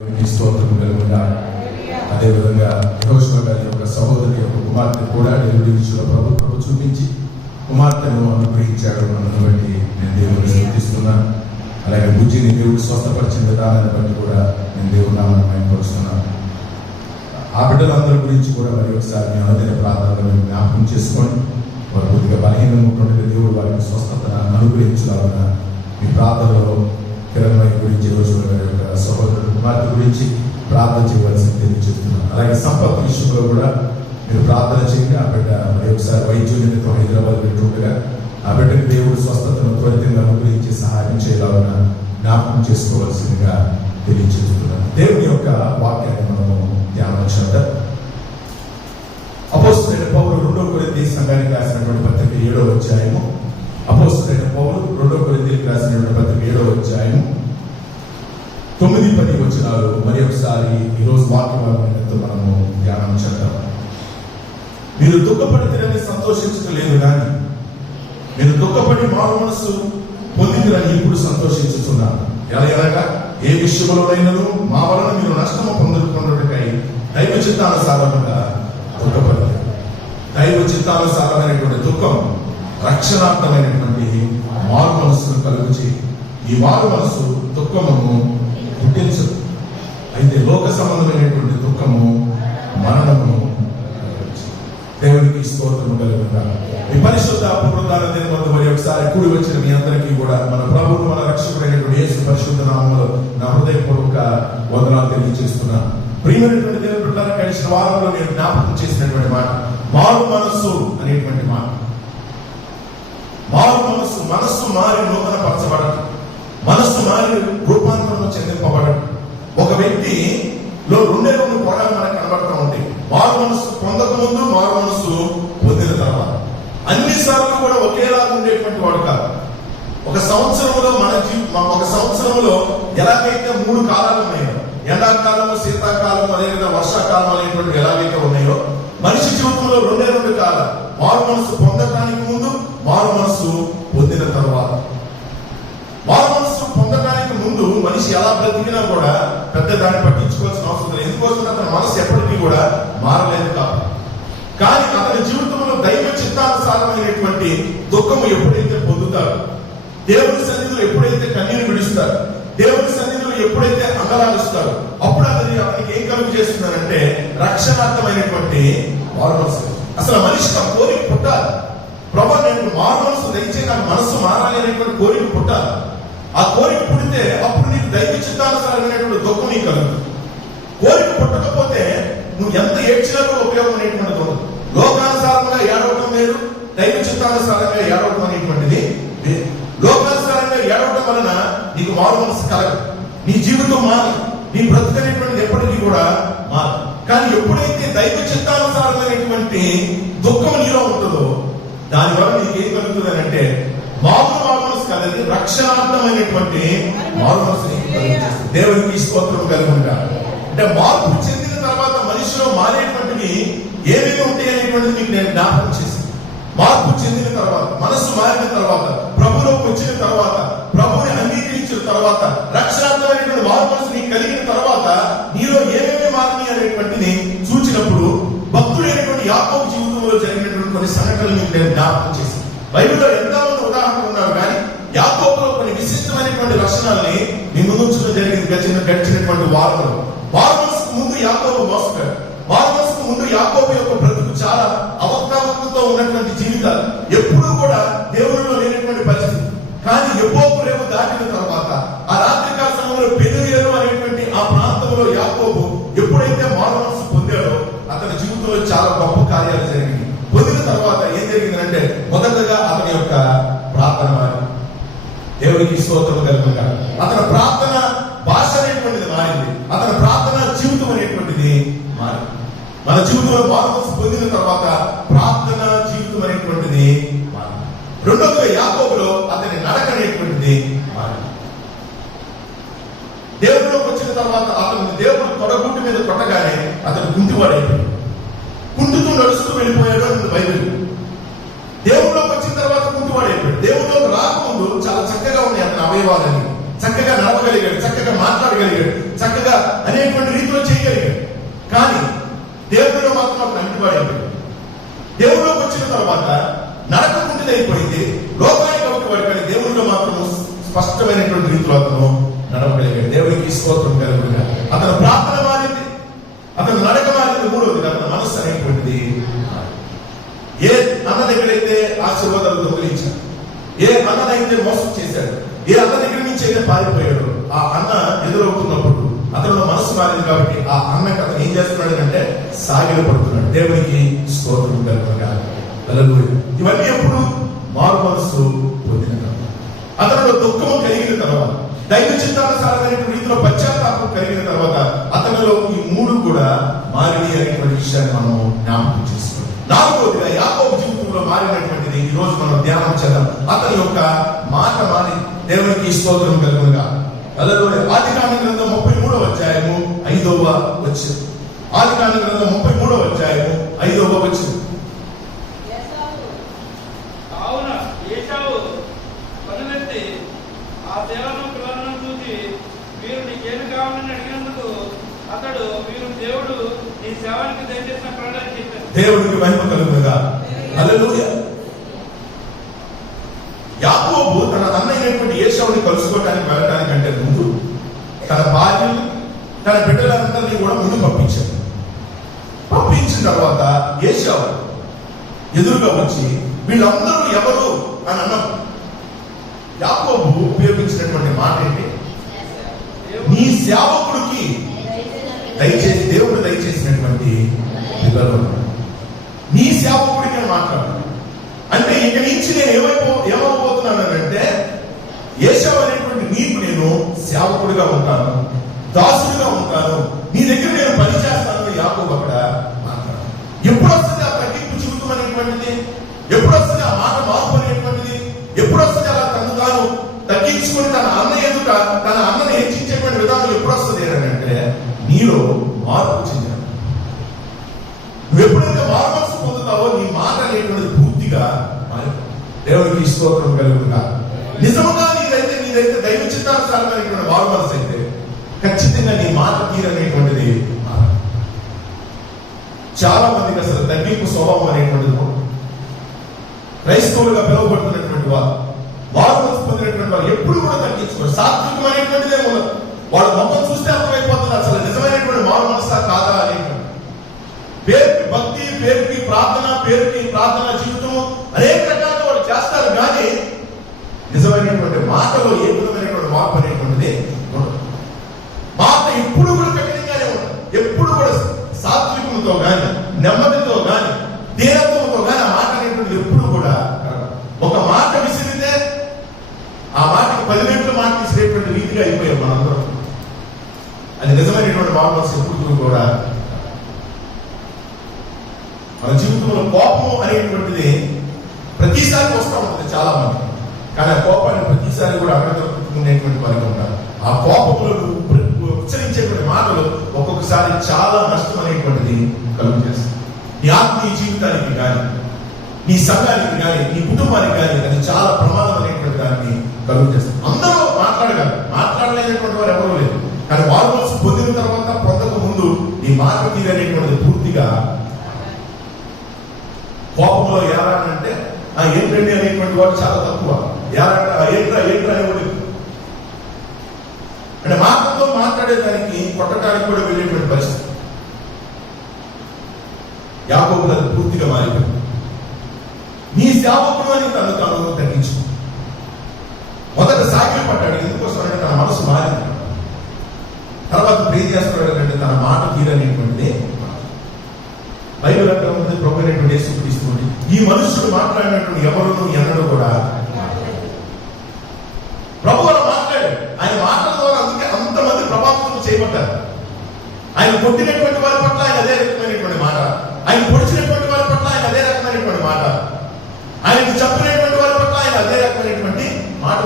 స్తోత్రం కలుగుగా. అదేవిధంగా యెహోషువ గారి యొక్క సహోదరి యొక్క కుమార్తె కూడా డెలివరీ విషయంలో ప్రభు చూపించి కుమార్తెను అనుగ్రహించాడు అన్నది బట్టి నేను దేవుని స్తుతిస్తున్నాను. అలాగే బుజ్జిని దేవుడు స్వస్థపరిచిన విధానాన్ని బట్టి కూడా నేను దేవుని నామాన్ని మహిమపరుస్తున్నాను. ఆ బిడ్డలందరి గురించి కూడా మరి ఒకసారి మీ అనుదిన ప్రార్థనలో జ్ఞాపకం చేసుకొని వారు కొద్దిగా బలహీనంగా ఉన్నటువంటి దేవుడు వారికి స్వస్థతను అనుగ్రహించాలన్న మీ ప్రార్థనలో కిరణ్మయ్య గురించి, యెహోషువ గారి యొక్క సహోదరుడు కుమార్తె గురించి ప్రార్థన చేయవలసింది తెలియజేస్తున్నాను. అలాగే సంపత్ విషయంలో కూడా మీరు ప్రార్థన చేయండి. ఆ బిడ్డ మరి ఒకసారి వైద్యుల నిమిత్తం హైదరాబాద్ పెట్టుండగా ఆ బిడ్డకి దేవుడు స్వస్థతను త్వరితంగా అనుగ్రహించి సహాయం చేయాలన్న జ్ఞాపకం చేసుకోవాల్సిందిగా తెలియజేస్తున్నాను. దేవుని యొక్క వాక్యాన్ని మనము ధ్యానం చేద్దాం. అపోస్తలుడైన పౌలు 2 కొరింథీ సంఘానికి రాసినటువంటి పత్రిక 7వ అధ్యాయము. అపోస్తలుడైన పౌలు 2 కొరింథీలకు రాసినటువంటి పత్రిక 7వ అధ్యాయము 9-10 వచనాలు మరి ఒకసారి ఈరోజు వాక్యభాగంతో మనము ధ్యానం చేద్దాం. మీరు దుఃఖపడితేనే సంతోషించడం లేదు, కానీ మీరు దుఃఖపడి మారు మనస్సు పొందిందని ఇప్పుడు సంతోషించుతున్నారు. ఎలాగనగా ఏ విషయంలోనైనను మా వలన మీరు నష్టము పొందుకున్నట్టుకై దైవ చిత్తానుసారముగా దుఃఖపడతారు. దైవ చిత్తానుసారమైనటువంటి దుఃఖం రక్షణార్థమైనటువంటి మారు మనస్సును కలుగు చేయి. ఈ మారు మనస్సు దుఃఖమును పుట్టించదు. అయితే లోక సంబంధమైనటువంటి దుఃఖము మరణమును. దేవునికి స్తోత్రము కలుగుగా. ఈ పరిశుద్ధ పునరుద్ధాన దినమందు మరి ఒకసారి కూడి వచ్చిన మీ అందరికీ కూడా మన ప్రభువు మన రక్షకుడైనటువంటి యేసు పరిశుద్ధ నామములో నా హృదయపూర్వక వందనాలు తెలియజేస్తున్నాను. ప్రియమైనటువంటి దేవుని బిడ్డలారా, గడిచిన వారంలో నేను జ్ఞాపకం చేసినటువంటి మాట మారు మనస్సు అనేటువంటి మాట. మారు మనస్సు, మనస్సు మారి నూతన పరచబడటం, మనస్సు మారి రూపాంతరం చెందింపబడటం. ఒక వ్యక్తిలో 2 కోణాలు మనకు కనబడుతూ ఉంటాయి. మారు మనస్సు పొందక ముందు, మారు మనస్సు పొందిన తర్వాత. అన్నిసార్లు కూడా ఒకేలాగా ఉండేటువంటి వాడు కాదు. ఒక సంవత్సరంలో ఒక సంవత్సరంలో ఎలాగైతే 3 కాలాలు ఉన్నాయో, ఎండాకాలము, శీతాకాలం, అదేవిధంగా వర్షాకాలం అనేటువంటి ఎలాగైతే ఉన్నాయో, మనిషి జీవితంలో 2 కాలాలు. మారు మనస్సు పొందడానికి ముందు, మారు మనస్సు పొందిన తర్వాత. మారు మనస్సు పొందడానికి ముందు మనిషి ఎలా బ్రతికినా కూడా పెద్ద దాన్ని పట్టించుకోవాల్సిన అవసరం లేదు. ఎందుకోసం అతని మనసు ఎప్పటికీ కూడా మారలేదు కాబట్టి. కానీ అతని జీవితంలో దైవ చిత్తానుసారమైనటువంటి దుఃఖము ఎప్పుడైతే పొందుతారో, దేవుని సన్నిధిలో ఎప్పుడైతే కన్నీరు విడుస్తారు, దేవుని సన్నిధిలో ఎప్పుడైతే అంగలాలుస్తారు, అప్పుడు అతనికి ఏం కలుగు చేస్తున్నారంటే రక్షణార్థమైనటువంటి మారు మనసు. అసలు మనిషికి ఆ కోరిక పుట్టాలి. ప్రభు నేను మారు మనసు దయచే, నాకు మనసు మారాలి అనేటువంటి కోరిక పుట్టాలి. ఆ కోరిక పుడితే అప్పుడు నీకు దైవ చిత్తానుసారమైనటువంటి దుఃఖం నీకు కలుగుతుంది. కోరిక పుట్టకపోతే నువ్వు ఎంత ఏడ్చినా కూడా ఉపయోగం అనేటువంటిది ఉండదు. లోకానుసారంగా ఏడవటం వేరు, దైవ చిత్తానుసారంగా ఏడవటం అనేటువంటిది వేరు. లోకానుసారంగా ఏడవటం వలన నీకు మారు మనసు కలగదు, నీ జీవితం మారదు, నీ బ్రతుకనేటువంటిది ఎప్పటికీ కూడా మారదు. కానీ ఎప్పుడైతే దైవ చిత్తానుసారమైనటువంటి దుఃఖం నీలో ఉంటుందో, దానివల్ల నీకేం కలుగుతుంది అని అంటే మారు మనసు కలిగి రక్షణార్థమైనటువంటి మారు మనసు కలుగుతుంది. దేవునికి స్తోత్రం కలుగుగా. అంటే మార్పు చెందిన తర్వాత మనిషిలో మారేటువంటివి ఏమేమి ఉంటాయి అనేటువంటిది మీకు నేను జ్ఞాపకం చేశాను. మార్పు చెందిన తర్వాత, మనస్సు మారిన తర్వాత, ప్రభులోకి వచ్చిన తర్వాత, ప్రభుని అంగీకరించిన తర్వాత, రక్షణార్థమైనటువంటి మారు మనసు నీకు కలిగిన తర్వాత నీలో ఏమేమి మారినాయి అనేటువంటిది చూచినప్పుడు భక్తుడైనటువంటి యాకోబు జీవితంలో జరిగినటువంటి కొన్ని సంఘటనలు మీకు నేను జ్ఞాపకం చేశాను. బైబిల్లో ఎంతోమంది ఉదాహరణలు ఉన్నారు, కానీ యాకోబులో కొన్ని విశిష్టమైనటువంటి లక్షణాలని మీ ముందు ఉంచడం జరిగింది గడిచినటువంటి వారంలో. మారు మనసుకు ముందు యాకోబు మోసగాడు. మారు మనసుకు ముందు యాకోబు యొక్క బ్రతుకు చాలా అవక్తావక్తతో ఉన్నటువంటి జీవితాలు, ఎప్పుడూ కూడా దేవునిలో లేనటువంటి పరిస్థితి. కానీ యబ్బోకు రేపు దాటిన తర్వాత ఆ రాత్రికాల సమయంలో పెనుయేలు అనేటువంటి ఆ ప్రాంతంలో యాకోబు ఎప్పుడైతే మారు మనసు పొందాడో అతని జీవితంలో చాలా గొప్ప కార్యాలు జరిగింది. పొందిన తర్వాత ఏం జరిగిందంటే మొదటగా అతని యొక్క ప్రార్థన మారింది. దేవునికి స్తోత్రం కలుగుగా. అతని ప్రార్థన భాష అనేటువంటిది మారింది, అతని ప్రార్థన జీవితం అనేటువంటిది మారింది. మన జీవితంలో మారు మనసు పొందిన తర్వాత ప్రార్థన జీవితం అనేటువంటిది మారింది. రెండోదిగా యాకోబులో అతని నడక అనేటువంటిది మారింది. దేవుడిలోకి వచ్చిన తర్వాత అతను దేవుడు తొడగుంటి మీద కొట్టగానే అతను కుంటివాడైపోయాడు. కుంటుతూ నడుస్తూ వెళ్ళిపోయాడు అని బైబిల్. దేవుడిలోకి వచ్చిన తర్వాత కుంటివాడైపోయాడు. దేవుడిలోకి రాకముందు చాలా చక్కగా ఉన్నాయి అతని అవయవాలని, చక్కగా నడవగలిగాడు, చక్కగా మాట్లాడగలిగాడు, చక్కగా అనేటువంటి రీతిలో చేయగలిగాడు. కానీ దేవుడిలో మాత్రం అతను అంటివాడైపోయాడు. దేవుడిలోకి వచ్చిన తర్వాత నడకకుండిది అయిపోయింది, లోకానికి ఒకటి. కానీ దేవుడిలో మాత్రం స్పష్టమైనటువంటి రీతిలో అతను నడవగలిగాడు. దేవుడికి స్తోత్రం కలుగుగా. అతను ప్రార్థన మారింది, అతను నడక మారింది. మూడవది అతని మనస్సు అనేటువంటిది. ఏ అన్న దగ్గరైతే ఆశీర్వాదాలు దొంగిలించాడు, ఏ అన్ననైతే మోసం చేశాడు, ఏ అన్న దగ్గర నుంచి అయితే పారిపోయాడు, ఆ అన్న ఎదురవుతున్నప్పుడు అతను మనసు మారింది. కాబట్టి ఆ అన్నకి అతను ఏం చేస్తున్నాడు అంటే సాగిల పడుతున్నాడు. దేవునికి స్తోత్రం కలుగుగా. ఇవన్నీ ఎప్పుడు మారు మనస్సు పొందిన తర్వాత, అతనిలో దుఃఖము కలిగిన తర్వాత, దైవ చిత్తానుసారమైన రీతిలో పశ్చాత్తాపం కలిగిన తర్వాత అతనిలో ఈ మూడు కూడా మారిని అనేటువంటి విషయాన్ని మనం జ్ఞాపకం చేసుకోవాలి. నాలుగోదిగా యాకోబు జీవితంలో మారినటువంటిది ఈ రోజు మనం ధ్యానం చేద్దాం. అతని యొక్క మాట మారి. దేవునికి స్తోత్రం కలుగుగా. ఆదికాండ గ్రంథం 33వ అధ్యాయము 5వ వచనం. ఆదికాండ గ్రంథం 33వ అధ్యాయము 5వ వచనం. దేవుడికి మహిమ కలుగుగా. హల్లెలూయా. యాకోబు తన అన్నయ్యటువంటి ఏశావుని కలుసుకోవడానికి వెళ్ళడానికంటే ముందు తన భార్యను, తన బిడ్డలందరినీ కూడా ముందు పంపించాడు. పంపించిన తర్వాత ఏశావు ఎదురుగా వచ్చి వీళ్ళందరూ ఎవరు అని అన్నప్పుడు యాకోబు ఉపయోగించినటువంటి మాట ఏంటి? నీ సేవకుడికి దయచేసి, దేవుడు దయచేసినటువంటి పిల్లలు నీ సేవకుడికి అని మాట్లాడు. అంటే ఇక నుంచి నేను ఏమవబోతున్నానంటే ఏశావు అనేటువంటి నీకు నేను సేవకుడిగా ఉంటాను, దాసుడిగా ఉంటాను, నీ దగ్గర నేను పని చేస్తాను. యాకోబు అక్కడ మాట్లాడు. ఎప్పుడు వస్తుంది ఆ తగ్గింపు జీవితం అనేటువంటిది? ఎప్పుడు వస్తుంది ఆ మాట మార్పు అనేటువంటిది? ఎప్పుడు వస్తుంది అలా తను తాను తగ్గించుకుని తన అన్న ఎదుట తన అన్నను హెచ్చించేటువంటి విధానం ఎప్పుడు వస్తుంది అంటే నీలో మార్పు చెందాను. నువ్వు ఎప్పుడైతే మారు మనసు పొందుతావో నీ మాట అనేటువంటిది పూర్తిగా మారిపోతుంది. దేవుడికి స్తోత్రం కలుగుగా. నిజముగా నీదైతే దైవ చిత్తానుసారమైనటువంటి మారు మనసు అయితే ఖచ్చితంగా నీ మాట తీరనేటువంటిది మారదు. చాలా మందికి అసలు తగ్గింపు స్వభావం అనేటువంటిది క్రైస్తవులుగా పిలువబడుతున్నటువంటి వారు, మారు మనసు పొందినటువంటి వారు ఎప్పుడు కూడా తగ్గించుకోరు. సాత్వికం అనేటువంటిదే ఉండదు. వాడు మొత్తం చూస్తే అర్థమైపోతుంది అసలు నిజమైనటువంటి మారు మనసా కాదా అనేటువంటి. పేరుకి భక్తి, పేరుకి ప్రార్థన, పేరుకి ప్రార్థన జీవితము అనేక రకాలుగా వాడు చేస్తారు. కానీ నిజమైనటువంటి మాటలో ఏ విధమైనటువంటి మార్పు అనేటువంటిది ఉండదు. మాట ఎప్పుడు కూడా కఠినంగానే ఉండదు. ఎప్పుడు కూడా సాత్వికంతో కానీ, నెమ్మదితో కానీ, దీనత్వంతో కానీ ఆ మాట అనేటువంటిది ఎప్పుడు కూడా ఒక మాట విసిరితే ఆ మాటకి 10 రెట్లు మాట విసిరేటువంటి రీతిగా అయిపోయాం మనందరం. అది నిజమైనటువంటి మార్పు ఎప్పుడు కూడా. మన జీవితంలో కోపం అనేటువంటిది ప్రతిసారి వస్తూ ఉంటుంది చాలా మంది. కానీ ఆ కోపాన్ని ప్రతిసారి కూడా అడగదలుచుకునేటువంటి వారికి ఉంటారు. ఆ కోపంలో ఉచ్చరించేటువంటి మాటలు ఒక్కొక్కసారి చాలా నష్టం అనేటువంటిది కలుగు చేస్తుంది. నీ ఆత్మీయ జీవితానికి కానీ, నీ సంఘానికి కానీ, నీ కుటుంబానికి కానీ అది చాలా ప్రమాదం అనేటువంటి దాన్ని కలుగు చేస్తుంది. అందరూ మాట్లాడగలరు, మాట్లాడలేనటువంటి వారు ఎవరూ లేరు. కానీ వారు మనసు పొందిన తర్వాత పొందక ముందు నీ మాట తీరనేటువంటిది పూర్తిగా. కోపంలో ఏరానంటే ఏంటండి అనేటువంటి వాడు చాలా తక్కువ. ఏంట్రా అనేవాడు అంటే మాటతో మాట్లాడేదానికి కొట్టడానికి కూడా వెళ్ళేటువంటి పరిస్థితి. యాకోబు అది పూర్తిగా మారిపోయింది. నీ సేవకుడు అని తను తాను తగ్గించుకో. మొదట సాగిలి పడ్డాడు. ఎందుకోసం అంటే తన మనసు మారింది. తర్వాత ప్రేమ చేస్తున్నాడు అంటే తన మాట తీరనేటువంటిది. బైబిల్ అంటే ఉంటుంది ప్రభు అనేటువంటి యేసుక్రీస్తుని ఈ మనుషుడు మాట్లాడినటువంటి ఎవరు ఎన్నడూ కూడా ప్రభు అలా మాట్లాడాడు. ఆయన మాటల ద్వారా అందుకే అంతమంది ప్రభావితం చేయబడ్డారు. ఆయన కొట్టినటువంటి వారి పట్ల ఆయన అదే రకమైనటువంటి మాట, ఆయన పొడిచినటువంటి వారి పట్ల ఆయన అదే రకమైనటువంటి మాట, ఆయనకు చెప్పినటువంటి వారి పట్ల ఆయన అదే రకమైనటువంటి మాట.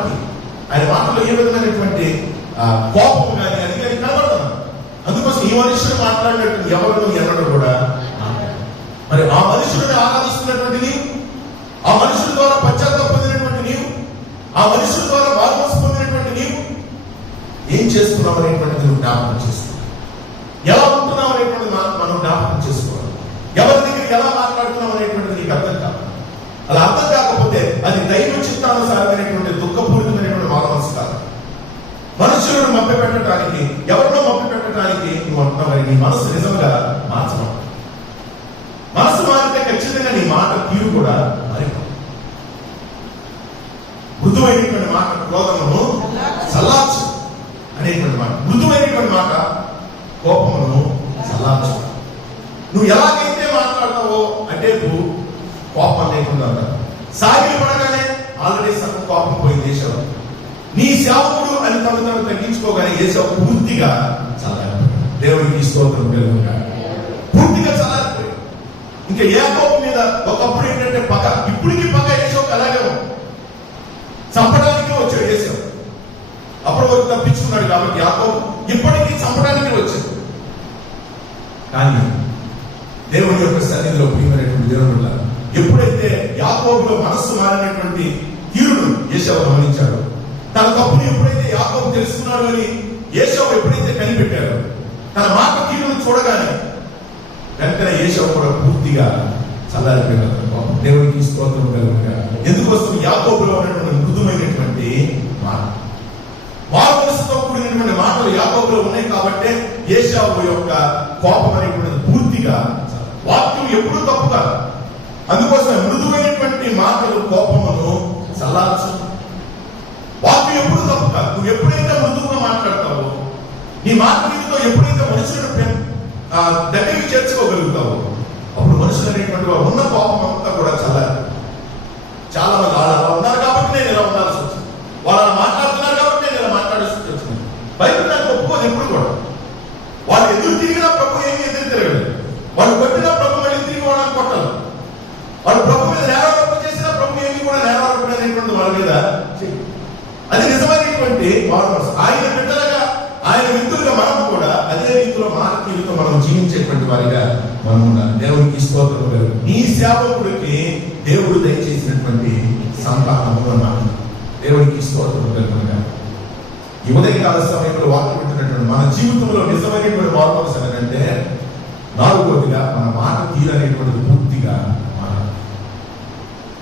ఆయన మాటలో ఏ విధమైనటువంటి కోపం కానీ అది కానీ కనబడుతున్నాను. అందుకోసం ఈ మనుషుడు మాట్లాడినట్టు ఎవరు ఎన్నడూ కూడా. మరి ఆ మనుషుడిని ఆరాధిస్తున్నటువంటి నీవు, ఆ మనుషుల ద్వారా పశ్చాత్తాపం పొందినటువంటి నీవు, ఆ మనుషుల ద్వారా బాధమోసం పొందినటువంటి నీవు ఏం చేస్తున్నాం అనేటువంటిది నువ్వు జ్ఞాపకం చేసుకో. ఎలా ఉంటున్నాం అనేటువంటిది మనం జ్ఞాపకం చేసుకోవాలి. ఎవరి దగ్గర ఎలా మాట్లాడుతున్నాం అనేటువంటిది నీకు అర్థం కాదు. అలా అర్థం కాకపోతే అది దైవ చిత్తానుసారమైనటువంటి దుఃఖపూరితమైనటువంటి మనసు కాదు. మనుషులను మభ్య పెట్టడానికి, ఎవరినో మభ్య పెట్టడానికి నువ్వు అంటున్నావు. మరి నీ మనసు నిజంగా మార్చడం. మనసు మారితే ఖచ్చితంగా నీ మాట తీరు కూడా మారిపోతుంది. మృదువైనటువంటి మాట క్రోధమును చల్లార్చు అనేటువంటి మాట. మృదువైనటువంటి మాట కోపమును చల్లార్చు. నువ్వు ఎలాగైతే మాట్లాడతావో అంటే కోపం లేకుండా సాగిలి పడగానే ఆల్రెడీ సగం కోపం పోయింది యేషవ. నీ సేవకుడు అని తను తగ్గించుకోగానే యేషవ పూర్తిగా చల్లారిపోయాడు. దేవునికి స్తోత్రం కలుగుగా. పూర్తిగా చల్లారిపోయాడు. ఇంకా యాకోబు మీద ఒకప్పుడు ఏంటంటే పగ, ఇప్పటికీ పగ యేషవకు అలాగే ఉంది. చంపడానికి వచ్చాడు యేషవ. అప్పుడు వరకు తప్పించుకున్నాడు కాబట్టి యాకోబు ఇప్పటికీ చంపడానికి వచ్చాడు. కానీ దేవుని యొక్క సన్నిధిలో ప్రియమైనటువంటి దేవుడు ఎప్పుడైతే యాకోబులో మనస్సు మారినటువంటి తీరును యేషవ గమనించాడు, తన తప్పును ఎప్పుడైతే యాకోబు తెలుసుకున్నాడు అని యేషవ ఎప్పుడైతే కనిపెట్టాడు, తన మాట తీరును చూడగానే వెంటనే యేషవ కూడా పూర్తిగా చల్లారిపోయాడు. దేవునికి స్తోత్రం కలుగుగా. ఎందుకోసం యాకోబులో ఉన్నటువంటి మృదుమైనటువంటి మాట, వారి మనసుతో కూడినటువంటి మాటలు యాకోబులో ఉన్నాయి కాబట్టి యేషవ యొక్క కోపం అనేటువంటిది పూర్తిగా, వాక్యం ఎప్పుడు తప్పు కాదు. అందుకోసం మృదువైనటువంటి మాటలు కోపమును చల్లార్చు. వాక్యం ఎప్పుడు తప్పు కాదు. నువ్వు ఎప్పుడైతే మృదువుగా మాట్లాడతావో, నీ మాట మీదతో ఎప్పుడైతే మనుషులను దగ్గరికి చేర్చుకోగలుగుతావో, అప్పుడు మనుషులు అనేటువంటి వారు ఉన్న కోపం అంతా కూడా చల్లారి. చాలా మంది వాళ్ళు అలా ఉన్నారు కాబట్టి నేను ఇలా ఉండాల్సి వచ్చింది, వాళ్ళు అలా మాట్లాడుతున్నారు కాబట్టి నేను ఇలా మాట్లాడాల్సి వచ్చింది. బైబిల్ నాకు ఒప్పుకోదు ఎప్పుడు కూడా. వాళ్ళు ఎదురు తిరిగినా ప్రభు ఏమి ఎదురు తిరగలేదు. వాళ్ళు కొట్టినా ప్రభు మళ్ళీ తిరిగి వాళ్ళని కొట్టాలి. వాళ్ళు ప్రభు మీద నేరారోపణ చేసినా ప్రభు ఏమి కూడా నేరారోపణ అనేటువంటి వాళ్ళ మీద. అది నిజమైనటువంటి వారు ఆయన బిడ్డలుగా, ఆయన వ్యక్తులుగా మనం కూడా అదే రీతిలో మాట తీరుతో మనం జీవించేటువంటి వారిగా మనం ఉండాలి. దేవునికి స్తోత్రం కలుగు. నీ సేవకుడికి దేవుడు దయచేసినటువంటి సంతానము అన్నాడు. దేవునికి స్తోత్రం కలుగుగా. ఈ ఉదయకాల సమయంలో వాక్యం వింటున్నటువంటి మన జీవితంలో నిజమైనటువంటి మార్పు ఏంటంటే, నాలుగోదిగా మన మాట తీరనేటువంటిది పూర్తిగా మారాలి.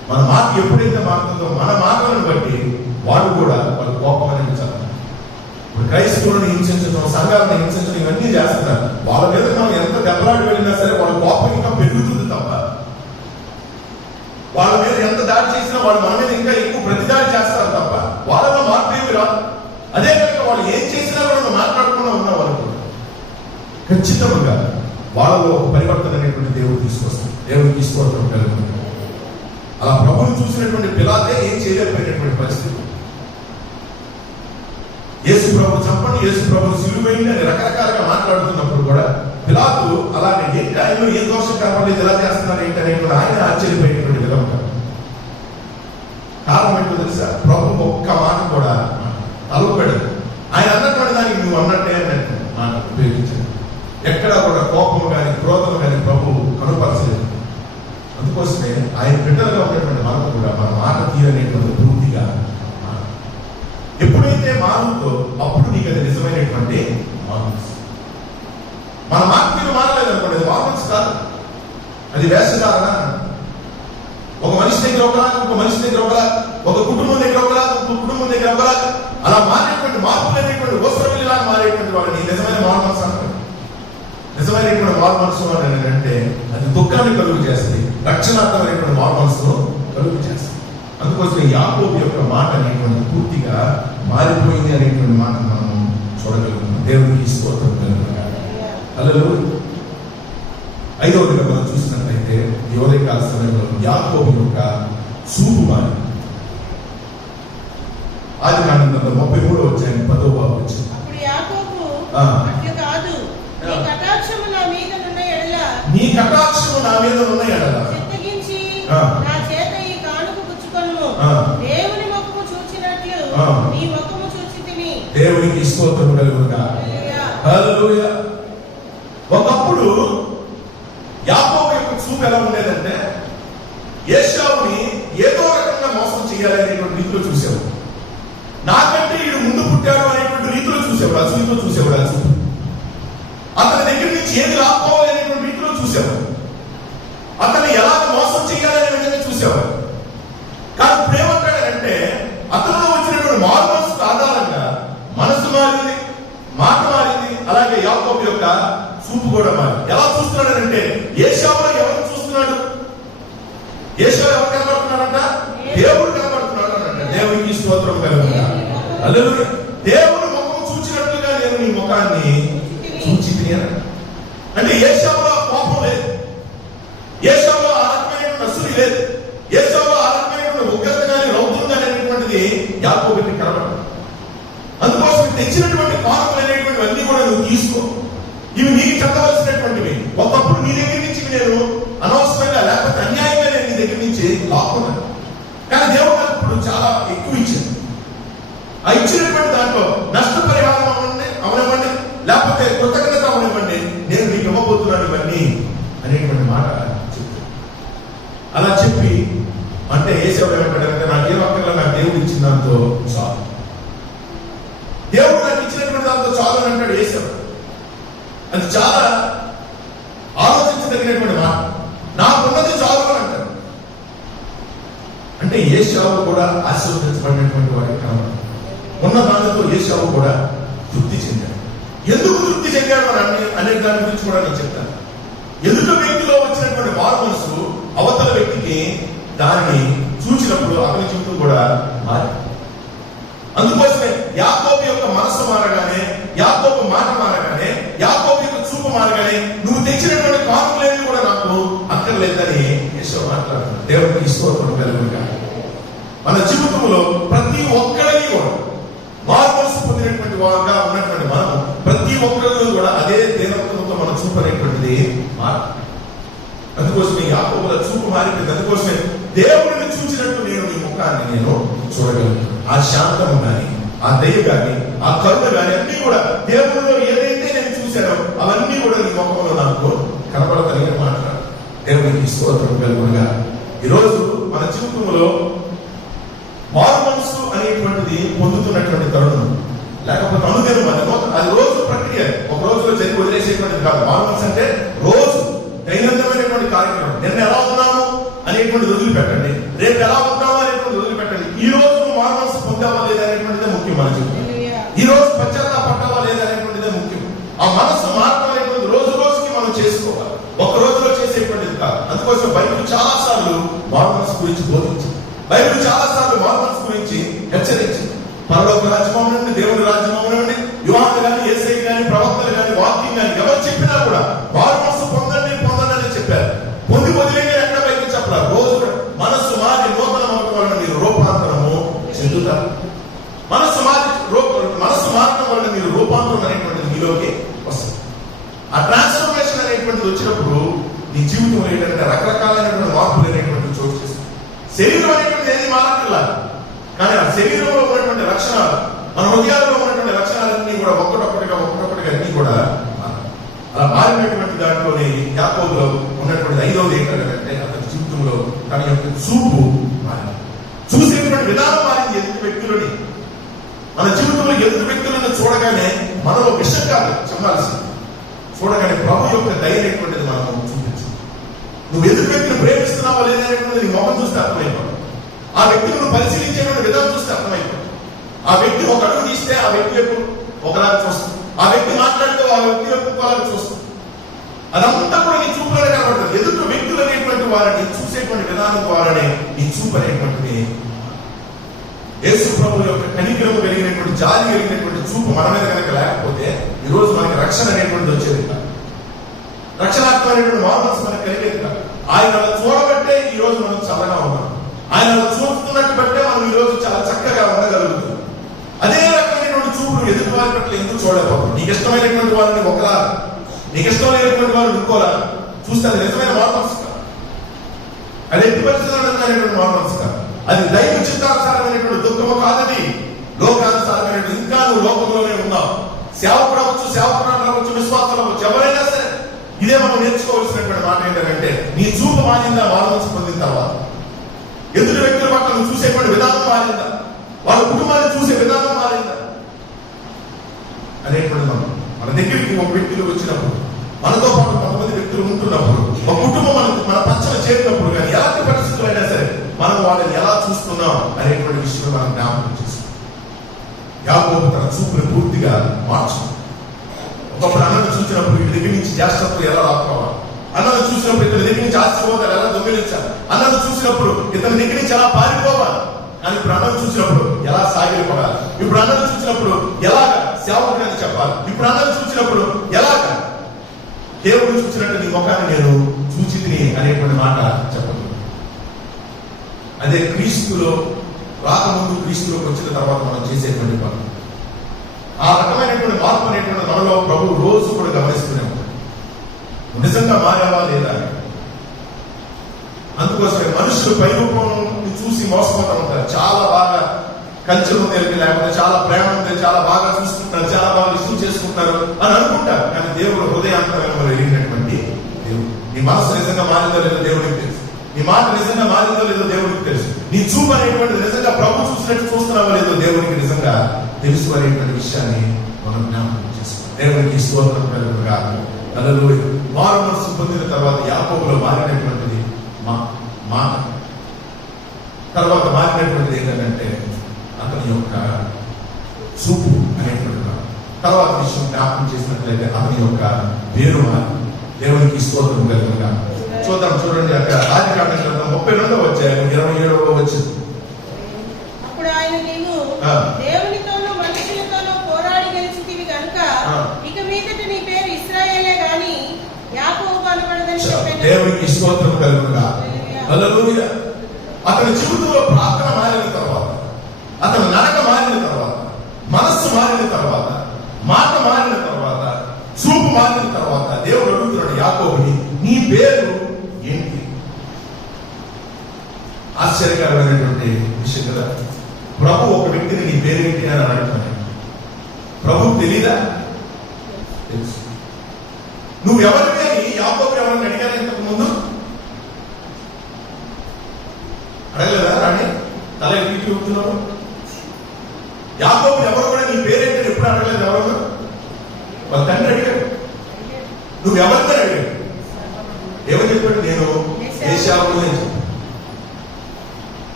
మన మాట ఎప్పుడైతే మారుతుందో మన మాటలను బట్టి వాళ్ళు కూడా వాళ్ళ కోపం అనేది చదువు. ఇప్పుడు క్రైస్తవులను హింసించడం, సంఘాలను హింసించడం ఇవన్నీ చేస్తున్నారు. వాళ్ళ మీద మనం ఎంత దెబ్బలాడి వెళ్ళినా సరే వాళ్ళ కోపం ఇంకా పెరుగుతుంది తప్ప, వాళ్ళ మీద ఎంత దాడి చేసినా వాళ్ళు మన మీద ఇంకా ఎక్కువ ప్రతిదాడి చేస్తారు తప్ప వాళ్ళలో మార్పు ఏమి రాదు. అదే కనుక వాళ్ళు ఏం చేసినా కూడా మాట్లాడకుండా ఉన్న వాళ్ళు ఖచ్చితంగా వాళ్ళలో ఒక పరివర్తన అనేటువంటి దేవుడు తీసుకొస్తాడు. దేవుడికి స్తోత్రం కలుగుతుంది. అలా ప్రభువుని చూసినటువంటి పిలాతే ఏం చేయలేకపోయినటువంటి పరిస్థితి. యేసు ప్రభు చంపండి, యేసు ప్రభు సిలువేయండి అని రకరకాలుగా మాట్లాడుతున్నప్పుడు కూడా పిలాతు అలాగే ఏంటి, ఆయనలో ఏ దోషం కనపడలేదు, ఎలా చేస్తున్నారు ఏంటి అనేటువంటి ఆయన ఆశ్చర్యపోయినటువంటి విధంగా. కారణం ఏంటో తెలుసా? ప్రభు ఒక్క మాట కూడా తలపెడదు. ఆయన అన్నటువంటి దానికి నువ్వు అన్నట్టే అన్నట్టు మాట ఉపయోగించాడు. ఎక్కడా కూడా కోపం కానీ క్రోధం కానీ ప్రభు కనుపరచలేదు. అందుకోసమే ఆయన బిడ్డలుగా ఉన్నటువంటి మనకు కూడా మన మాట తీరనేటువంటి పూర్తిగా ఎప్పుడైతే మారుతో అప్పుడు నీకు అది నిజమైనటువంటి మార్మన్స్. మన మాట తీరు మారలేదు అనుకోండి, అది మార్మన్స్ కాదు, అది వేషధారణ. ఒక మనిషి దగ్గర ఒకలాగా, ఒక మనిషి దగ్గర ఒకలాగా, ఒక కుటుంబం దగ్గర ఒకలాగా, ఒక కుటుంబం దగ్గర ఒకలాగా, అలా మారేటువంటి మార్పులు అనేటువంటి వస్త్రమిలాగా మారేటువంటి వాళ్ళని నిజమైన మార్మన్స్ అంటారు. నిజమైనటువంటి మార్మన్స్ అని అంటే అది దుఃఖాన్ని కలుగు చేస్తుంది, రక్షణాత్మకమైనటువంటి మార్మన్స్ కలుగు చేస్తుంది. అందుకోసం యాకోబు యొక్క మాట అనేటువంటి పూర్తిగా మారిపోయింది అనేటువంటి మాట మనం చూడగలుగుతున్నాం. దేవునికి స్తోత్రం కలుగుగా. హల్లెలూయా. ఐదవదిగా మనం చూసినట్లయితే ఈ ఉదయకాల సమయంలో యాకోబు యొక్క చూపు మారి. ఆదికాండం 33వ అధ్యాయం 10వ భాగం వచ్చింది. అప్పుడు యాకోబు అట్లా కాదు, నీ కటాక్షము నా మీద ఉన్న ఎడల, నీ కటాక్షము నా మీద ఉన్న ఎడల చిత్తగించి నా చేత ఈ కానుక పుచ్చుకొనుము. దేవుని ముఖము చూచినట్లు నీ ముఖము చూచితిని. దేవునికి స్తోత్రం కలుగుగా. హల్లెలూయా. ఒకప్పుడు యాకోబు యొక్క చూపు ఎలా ఉండేదంటే, ఏశావుని ఏదో రకంగా మోసం చేయాలనేటువంటి రీతిలో చూసావు. నాకంటే వీడు ముందు పుట్టాడు అనేటువంటి రీతిలో చూసావు. దృష్టిలో చూసేవాడు ఆ చూపు. అతని దగ్గర నుంచి ఏది లాక్కోవాలనేటువంటి రీతిలో చూసేవాడు. అతన్ని ఎలా మోసం చేయాలనే విధంగా చూసేవాడు. కానీ ఇప్పుడు ఏమంటాడంటే అతనిలో వచ్చినటువంటి మారు మనసు ఆధారంగా మనసు మారింది, మాట మారింది, అలాగే యాకోబు యొక్క చూపు కూడా మారింది. ఎలా చూస్తున్నాడంటే ఏశావులో ఎవరు చూస్తున్నాడు? ఏశావు ఎవరు కనబడుతున్నాడంట? దేవుడు కనబడుతున్నాడు అనంట. దేవునికి స్తోత్రం కలుగుగా. హల్లెలూయా. దేవుని ముఖం చూచినట్లుగా నేను నీ ముఖాన్ని చూచితిని అంటే ఏశావులో కోపం లేదు, ఏశావులో ఆ రకమైనటువంటి అసూయ లేదు, ఏశావులో ఆ రకమైనటువంటి ఉగ్రత కానీ రౌద్రం కానీ అనేటువంటిది యాకోబుకి కనబడదు. అందుకోసం తెచ్చినటువంటి కానుకలు అనేటువంటివన్నీ కూడా నువ్వు తీసుకో. ఇవి నీకు చెందవలసినటువంటివి. ఒకప్పుడు నీ దగ్గర నుంచి నేను అనవసరంగా లేకపోతే అన్యాయంగా నేను నీ దగ్గర నుంచి లాక్కున్నాను. కానీ దేవుడు నాకు ఇప్పుడు చాలా ఎక్కువ ఇచ్చింది. ఆ ఇచ్చినటువంటి దాంట్లో నష్టపరిహారం అవనివ్వండి, లేకపోతే కృతజ్ఞత అవనివ్వండి, నేను నీకు ఇవ్వబోతున్నాను ఇవన్నీ అనేటువంటి మాట చెప్పాను. అలా చెప్పి అంటే ఏసేవాడు ఏమంటాడంటే నాకేం అక్కర్లా, నాకు దేవుడు ఇచ్చిన దాంతో చాలు, దేవుడు నాకు ఇచ్చినటువంటి దాంతో చాలు అని అంటాడు ఏసేవాడు. అది చాలా ఆలోచించదగినటువంటి మాట. నాకున్నది చాలు అని అంటాడు. అంటే ఏశావు కూడా ఆశీర్వదించబడినటువంటి వాడి కావాలి. ఉన్న దానితో ఏశావు కూడా తృప్తి చెందాడు. ఎందుకు తృప్తి చెందాడు అని అనే దాని గురించి కూడా నేను చెప్తాను. ఎదుట వ్యక్తిలో వచ్చినటువంటి మారు మనసు అవతల వ్యక్తికి దానిని చూసినప్పుడు అతని జీవితం కూడా మారింది. అందుకోసమే యాకోబు యొక్క మనస్సు మారగానే, యాకోబు మాట మారగానే, యాకోబు యొక్క చూపు మారగానే నువ్వు తెచ్చినటువంటి కానుకలేవి కూడా నాకు అక్కర్లేదని యేసు మాట్లాడుతున్నాడు. దేవుడికి స్తోత్రం కలుగుగా. మన జీవితంలో ప్రతి ఒక్కరిని కూడా మారు మనసు పొందినటువంటి వారుగా ఉన్నటువంటి మనం ప్రతి ఒక్కరిలో కూడా అదే దేవత్వంతో మన చూపు అనేటువంటిది మారు. అందుకోసమే యాకోబుల చూపు మారిపోయింది. అందుకోసమే దేవుడిని చూసినట్టు నేను నీ ముఖాన్ని నేను చూడగలను. ఆ శాంతము కానీ, ఆ దయ కానీ, ఆ కరుణ కానీ అన్ని కూడా దేవుడిలో ఏదైతే నేను చూశానో అవన్నీ కూడా నీ ముఖంలో నాకు కనబడతాయని మాట్లాడు. దేవుడికి స్తోత్రం కలుగుగా. ఈరోజు మన జీవితంలో మారు మనసు అనేటువంటిది పొందుతున్నటువంటి తరుణం, లేకపోతే అనుదినం అది రోజు ప్రక్రియ, ఒక రోజులో జరిగి వదిలేసేటువంటిది కాదు. మారు మనసు అంటే రోజు దైనందినమైనటువంటి కార్యక్రమం. నిన్న ఎలా ఉన్నాము అనేటువంటిది వదిలిపెట్టండి, రేపు ఎలా ఉంటామో అనేటువంటి వదిలిపెట్టండి. ఈ రోజు నువ్వు మారు మనసు పొందావా లేదా అనేటువంటిదే ముఖ్యం. మన జీవితం ఈ రోజు పశ్చాత్తాపడ్డావా లేదా అనేటువంటిదే ముఖ్యం. ఆ మనసు మార్పు అనేటువంటి రోజు రోజుకి మనం చేసుకోవాలి, ఒక రోజులో చేసేటువంటిది కాదు. అందుకోసం బైబిల్ చాలా సార్లు మారు మనసు గురించి బోధించింది. బైబిల్ చాలా సార్లు మారు మనసు గురించి హెచ్చరించింది. పరలోక రాజ్యం అవనండి, దేవుడి రాజ్యం అవనండి, యోహాను కానీ, యేసయ్య కానీ, ప్రవక్తలు కానీ, వాక్యం కానీ ఎవరు చెప్పినా కూడా మారు మనసు పొందండి పొందండి అని చెప్పారు. పొంది వదిలేని ఎక్కడ బయటకు చెప్పారు. రోజు మనస్సు మారి నూతన మతం వలన మీరు రూపాంతరము చెందుతారు. మనస్సు మారటం వలన మీరు రూపాంతరం అనేటువంటిది మీలోకి వస్తుంది. ఆ ట్రాన్స్ఫర్మేషన్ అనేటువంటిది వచ్చినప్పుడు నీ జీవితం ఏంటంటే రకరకాలైనటువంటి మార్పులు అనేటువంటిది చోటు చేస్తుంది. శరీరం అనేటువంటిది ఏది మారట్లా, కానీ ఆ శరీరంలో ఉన్నటువంటి లక్షణాలు, మన హృదయాల్లో ఉన్నటువంటి లక్షణాలన్నీ కూడా ఒక్కటొక్కటిగా అన్ని కూడా అలా మారినటువంటి దాంట్లోనే యాకోబులో ఉన్నటువంటి 5వది ఏంటంటే అతని జీవితంలో తన యొక్క చూపు మారింది. చూసేటువంటి విధానం మారింది. ఎదుటి వ్యక్తులని, మన జీవితంలో ఎదుటి వ్యక్తులను చూడగానే మనలో విషం కాదు చెప్పాల్సింది, చూడగానే ప్రభు యొక్క దయనేటువంటిది మనం చూపించాలి. నువ్వు ఎదుటి వ్యక్తిని ప్రేమిస్తున్నావా లేదనేటువంటిది నీ మొహం చూస్తే అర్థమైపోతుంది. ఆ వ్యక్తిని నువ్వు పరిశీలించేటువంటి విధానం చూస్తే అర్థమైపోతుంది. ఆ వ్యక్తి ఒక అడుగు తీస్తే ఆ వ్యక్తి వైపు ఒకలాగా చూస్తుంది, ఆ వ్యక్తి మాట్లాడితే ఆ వ్యక్తి వైపు ఒకలాగా చూస్తుంది. అదంతా కూడా నీ చూపులోనే కనబడుతుంది. ఎదుటి వ్యక్తులు అనేటువంటి వారిని చూసేటువంటి విధానం ద్వారానే నీ చూపు అనేటువంటిది. యేసు ప్రభు యొక్క కనికరము కలిగినటువంటి, జాలి కలిగినటువంటి చూపు మన మీద కనుక లేకపోతే ఈరోజు మనకి రక్షణ అనేటువంటిది వచ్చేది కాదు. రక్షణాత్మకమైనటువంటి మారు మనసు మనకు కలిగేది కాదు. ఆయన చూడబట్టే ఈ రోజు మనం చల్లగా ఉన్నాం. ఆయన చూస్తున్నట్టు బట్టే మనం ఈ రోజు చాలా చక్కగా ఉండగలుగుతాం. అదే రకమైనటువంటి చూపును ఎదుటి వారి పట్ల ఎందుకు చూడకపోతాం? నీకు ఇష్టమైనటువంటి వారిని ఒకలా, నీకు ఇష్టం లేనటువంటి వారిని ఇంకోలా చూస్తే అది నిజమైన మారు మనసు కాదు. అది ఎట్టి పరిస్థితులైనటువంటి మారు మనసు కాదు. అది దైవ చిత్తానుసారమైనటువంటి దుఃఖము కాదని, లోకానుసారమైనటువంటి. ఇంకా నువ్వు లోకంలోనే ఉన్నావు. సేవకుడు అవ్వచ్చు, సేవకుడు అవ్వచ్చు, విశ్వాసాలు అవ్వచ్చు, ఎవరైనా సరే ఇదే మనం నేర్చుకోవాల్సినటువంటి మాట ఏంటంటే నీ చూపు మారిందా మారు మనసు పొందిన తర్వాత? ఎదుటి వ్యక్తుల పట్ల నువ్వు చూసేటువంటి విధానం మారిందా? వాళ్ళ కుటుంబాన్ని చూసే విధానం మారిందా? అనేటువంటి మన దగ్గరికి ఒక వ్యక్తులు వచ్చినప్పుడు, మనతో పాటు కొంతమంది వ్యక్తులు ఉంటున్నప్పుడు, ఒక కుటుంబం మన పచ్చలు చేరినప్పుడు కానీ ఎలాంటి పరిస్థితులు అయినా సరే మనం వాళ్ళని ఎలా చూస్తున్నాం అనేటువంటి విషయం మనం జ్ఞాపకం చేస్తాం. యాకోబు తన చూపుని పూర్తిగా మార్చు. ఒకప్పుడు అన్నను చూసినప్పుడు వీటి దగ్గర నుంచి జ్యేష్ఠత్వం ఎలా రాసుకోవాలి, అన్నను చూసినప్పుడు ఇతని దగ్గర నుంచి ఆశీర్వాదాలు ఎలా దొంగిలించాలి, అన్నను చూసినప్పుడు ఇతని దగ్గర నుంచి ఎలా పారిపోవాలి, కానీ ఇప్పుడు అన్నను చూసినప్పుడు ఎలా సాగిలపడాలి, ఇప్పుడు అన్నను చూసినప్పుడు ఎలాగ సేవకుడని చెప్పాలి, ఇప్పుడు అన్నను చూసినప్పుడు ఎలాగ దేవుడు చూసినట్టు నీ ముఖాన్ని నేను చూచితిని అనేటువంటి మాట చెప్పదు. అదే క్రీస్తులో రాకముందు, క్రీస్తులోకి వచ్చిన తర్వాత మనం చేసేటువంటి పని. ఆ రకమైనటువంటి మార్పు అనేటువంటి మనలో ప్రభు రోజు కూడా గమనిస్తూనే ఉంటాడు. నిజంగా మారావా లేదా? అందుకోసమే మనుషులు పై రూపం చూసి మోసపోతూ ఉంటారు. చాలా బాగా కల్చర్ ఉంది, లేకపోతే చాలా ప్రేమ ఉంది, చాలా బాగా చూసుకుంటారు, చాలా బాగా ఇష్టం చేసుకుంటారు అని అనుకుంటారు. కానీ దేవుడు హృదయాంతరంగా వెళ్ళినటువంటి దేవుడు. నీ మనసు నిజంగా మారిందో లేదో దేవుడికి తెలుసు. నీ మాట నిజంగా మారిందో లేదో దేవుడికి తెలుసు. నీ చూపు అనేటువంటిది నిజంగా ప్రభు చూసినట్టు చూస్తున్నావో లేదో దేవుడికి నిజంగా తెలుసు అనేటువంటి విషయాన్ని మనం జ్ఞాపకం చేసుకోవాలి. దేవుడికి స్తోత్రం కలుగునుగా. హల్లెలూయా. మారు మనసు పొందిన తర్వాత యాకోబులో మారినటువంటిది మాట. తర్వాత మారినటువంటిది ఏంటంటే అతని యొక్క చూపు అనేటువంటి తర్వాత విషయం జ్ఞాపకం చేసినట్లయితే అతని యొక్క పేరు మారి. దేవునికి స్తోత్రం కలుగునుగా. చూద్దాం, చూడండి అక్కడ ఆదికాండ గ్రంథం 32వ అధ్యాయం 27వ వచనం. అప్పుడు ఆయన, నీవు దేవునితోనూ మనుషులతోనూ పోరాడి గెలిచితివి కనుక ఇక మీదట నీ పేరు ఇశ్రాయేలే గాని యాకోబు అనబడదని చెప్పాను. దేవునికి స్తోత్రం కలుగునుగా. హల్లెలూయా. అతని జీవితంలో ప్రార్థన మారిన తర్వాత, అతని నడక మారిన తర్వాత, మనస్సు మారిన తర్వాత, మాట మారిన తర్వాత, చూపు మారిన తర్వాత దేవుడు అడుగుతున్నాడు యాకోబుని, నీ పేరు ఏంటి? ఆశ్చర్యకరమైనటువంటి విషయం కదా. ప్రభు ఒక వ్యక్తిని నీ పేరు ఏంటి అని అడుగుతున్నాడు. ప్రభు తెలీదా? తెలుసు. నువ్వు ఎవరిని అని యాకోబు ఎవరిని అడిగారు ఇంతకు ముందు? అడగలేదా? రాణి తల ఎక్కి చూపుతున్నావు. యాకోబు ఎవరు కూడా నీ పేరేంటని ఎప్పుడు అడగలేదు. ఎవరు? వాళ్ళ తండ్రి అడిగాడు. నువ్వు ఎవరితో అడిగాడు? ఏమని చెప్పాడు? నేను ఏశావును అని చెప్పాను.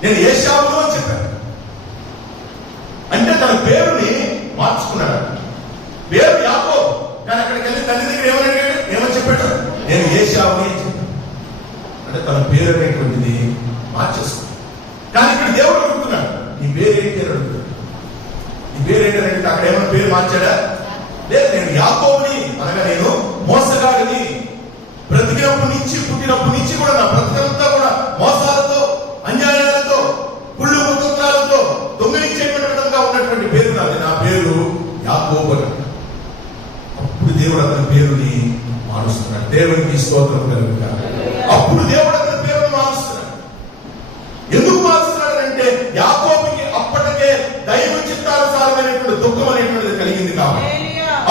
నేను ఏశావును అని చెప్పాను. అంటే తన పేరుని మార్చుకున్నాడు. పేరు యాకోబు, కానీ అక్కడికి వెళ్ళి తండ్రి దగ్గర ఏమని అడిగాడు? ఏమని చెప్పాడు? నేను ఏశావుని అని చెప్పాను. అంటే తన పేరు అనేటువంటిది మార్చేసుకున్నాడు. కానీ ఇక్కడ దేవుడు అడుగుతున్నాడు, నీ పేరేంటి అని అడుగుతున్నాడు. నీ పేరేంటి అని అడిగితే అక్కడ ఏమైనా పేరు మార్చాడా? లేదు, నేను యాకోబుని, అనగా నేను మోసగాడిని. బ్రతికినప్పటి నుంచి, పుట్టినప్పటి నుంచి కూడా నా బ్రతికంతా కూడా మోసాలతో, అన్యాయాలతో, కుళ్ళు కుతంత్రాలతో దొంగిలించేటువంటి విధంగా ఉన్నటువంటి పేరు నాది. నా పేరు యాకోబు అని. అప్పుడు దేవుడు అతని పేరుని మారుస్తున్నాడు. దేవునికి స్తోత్రం కలుగుగా. అప్పుడు దేవుడు అతని పేరుని మారుస్తున్నాడు. ఎందుకు మారుస్తున్నాడు అంటే యాకోబుకి అప్పటికే దైవ చిత్తానుసారమైనటువంటి దుఃఖం అనేటువంటిది కలిగింది కాబట్టి,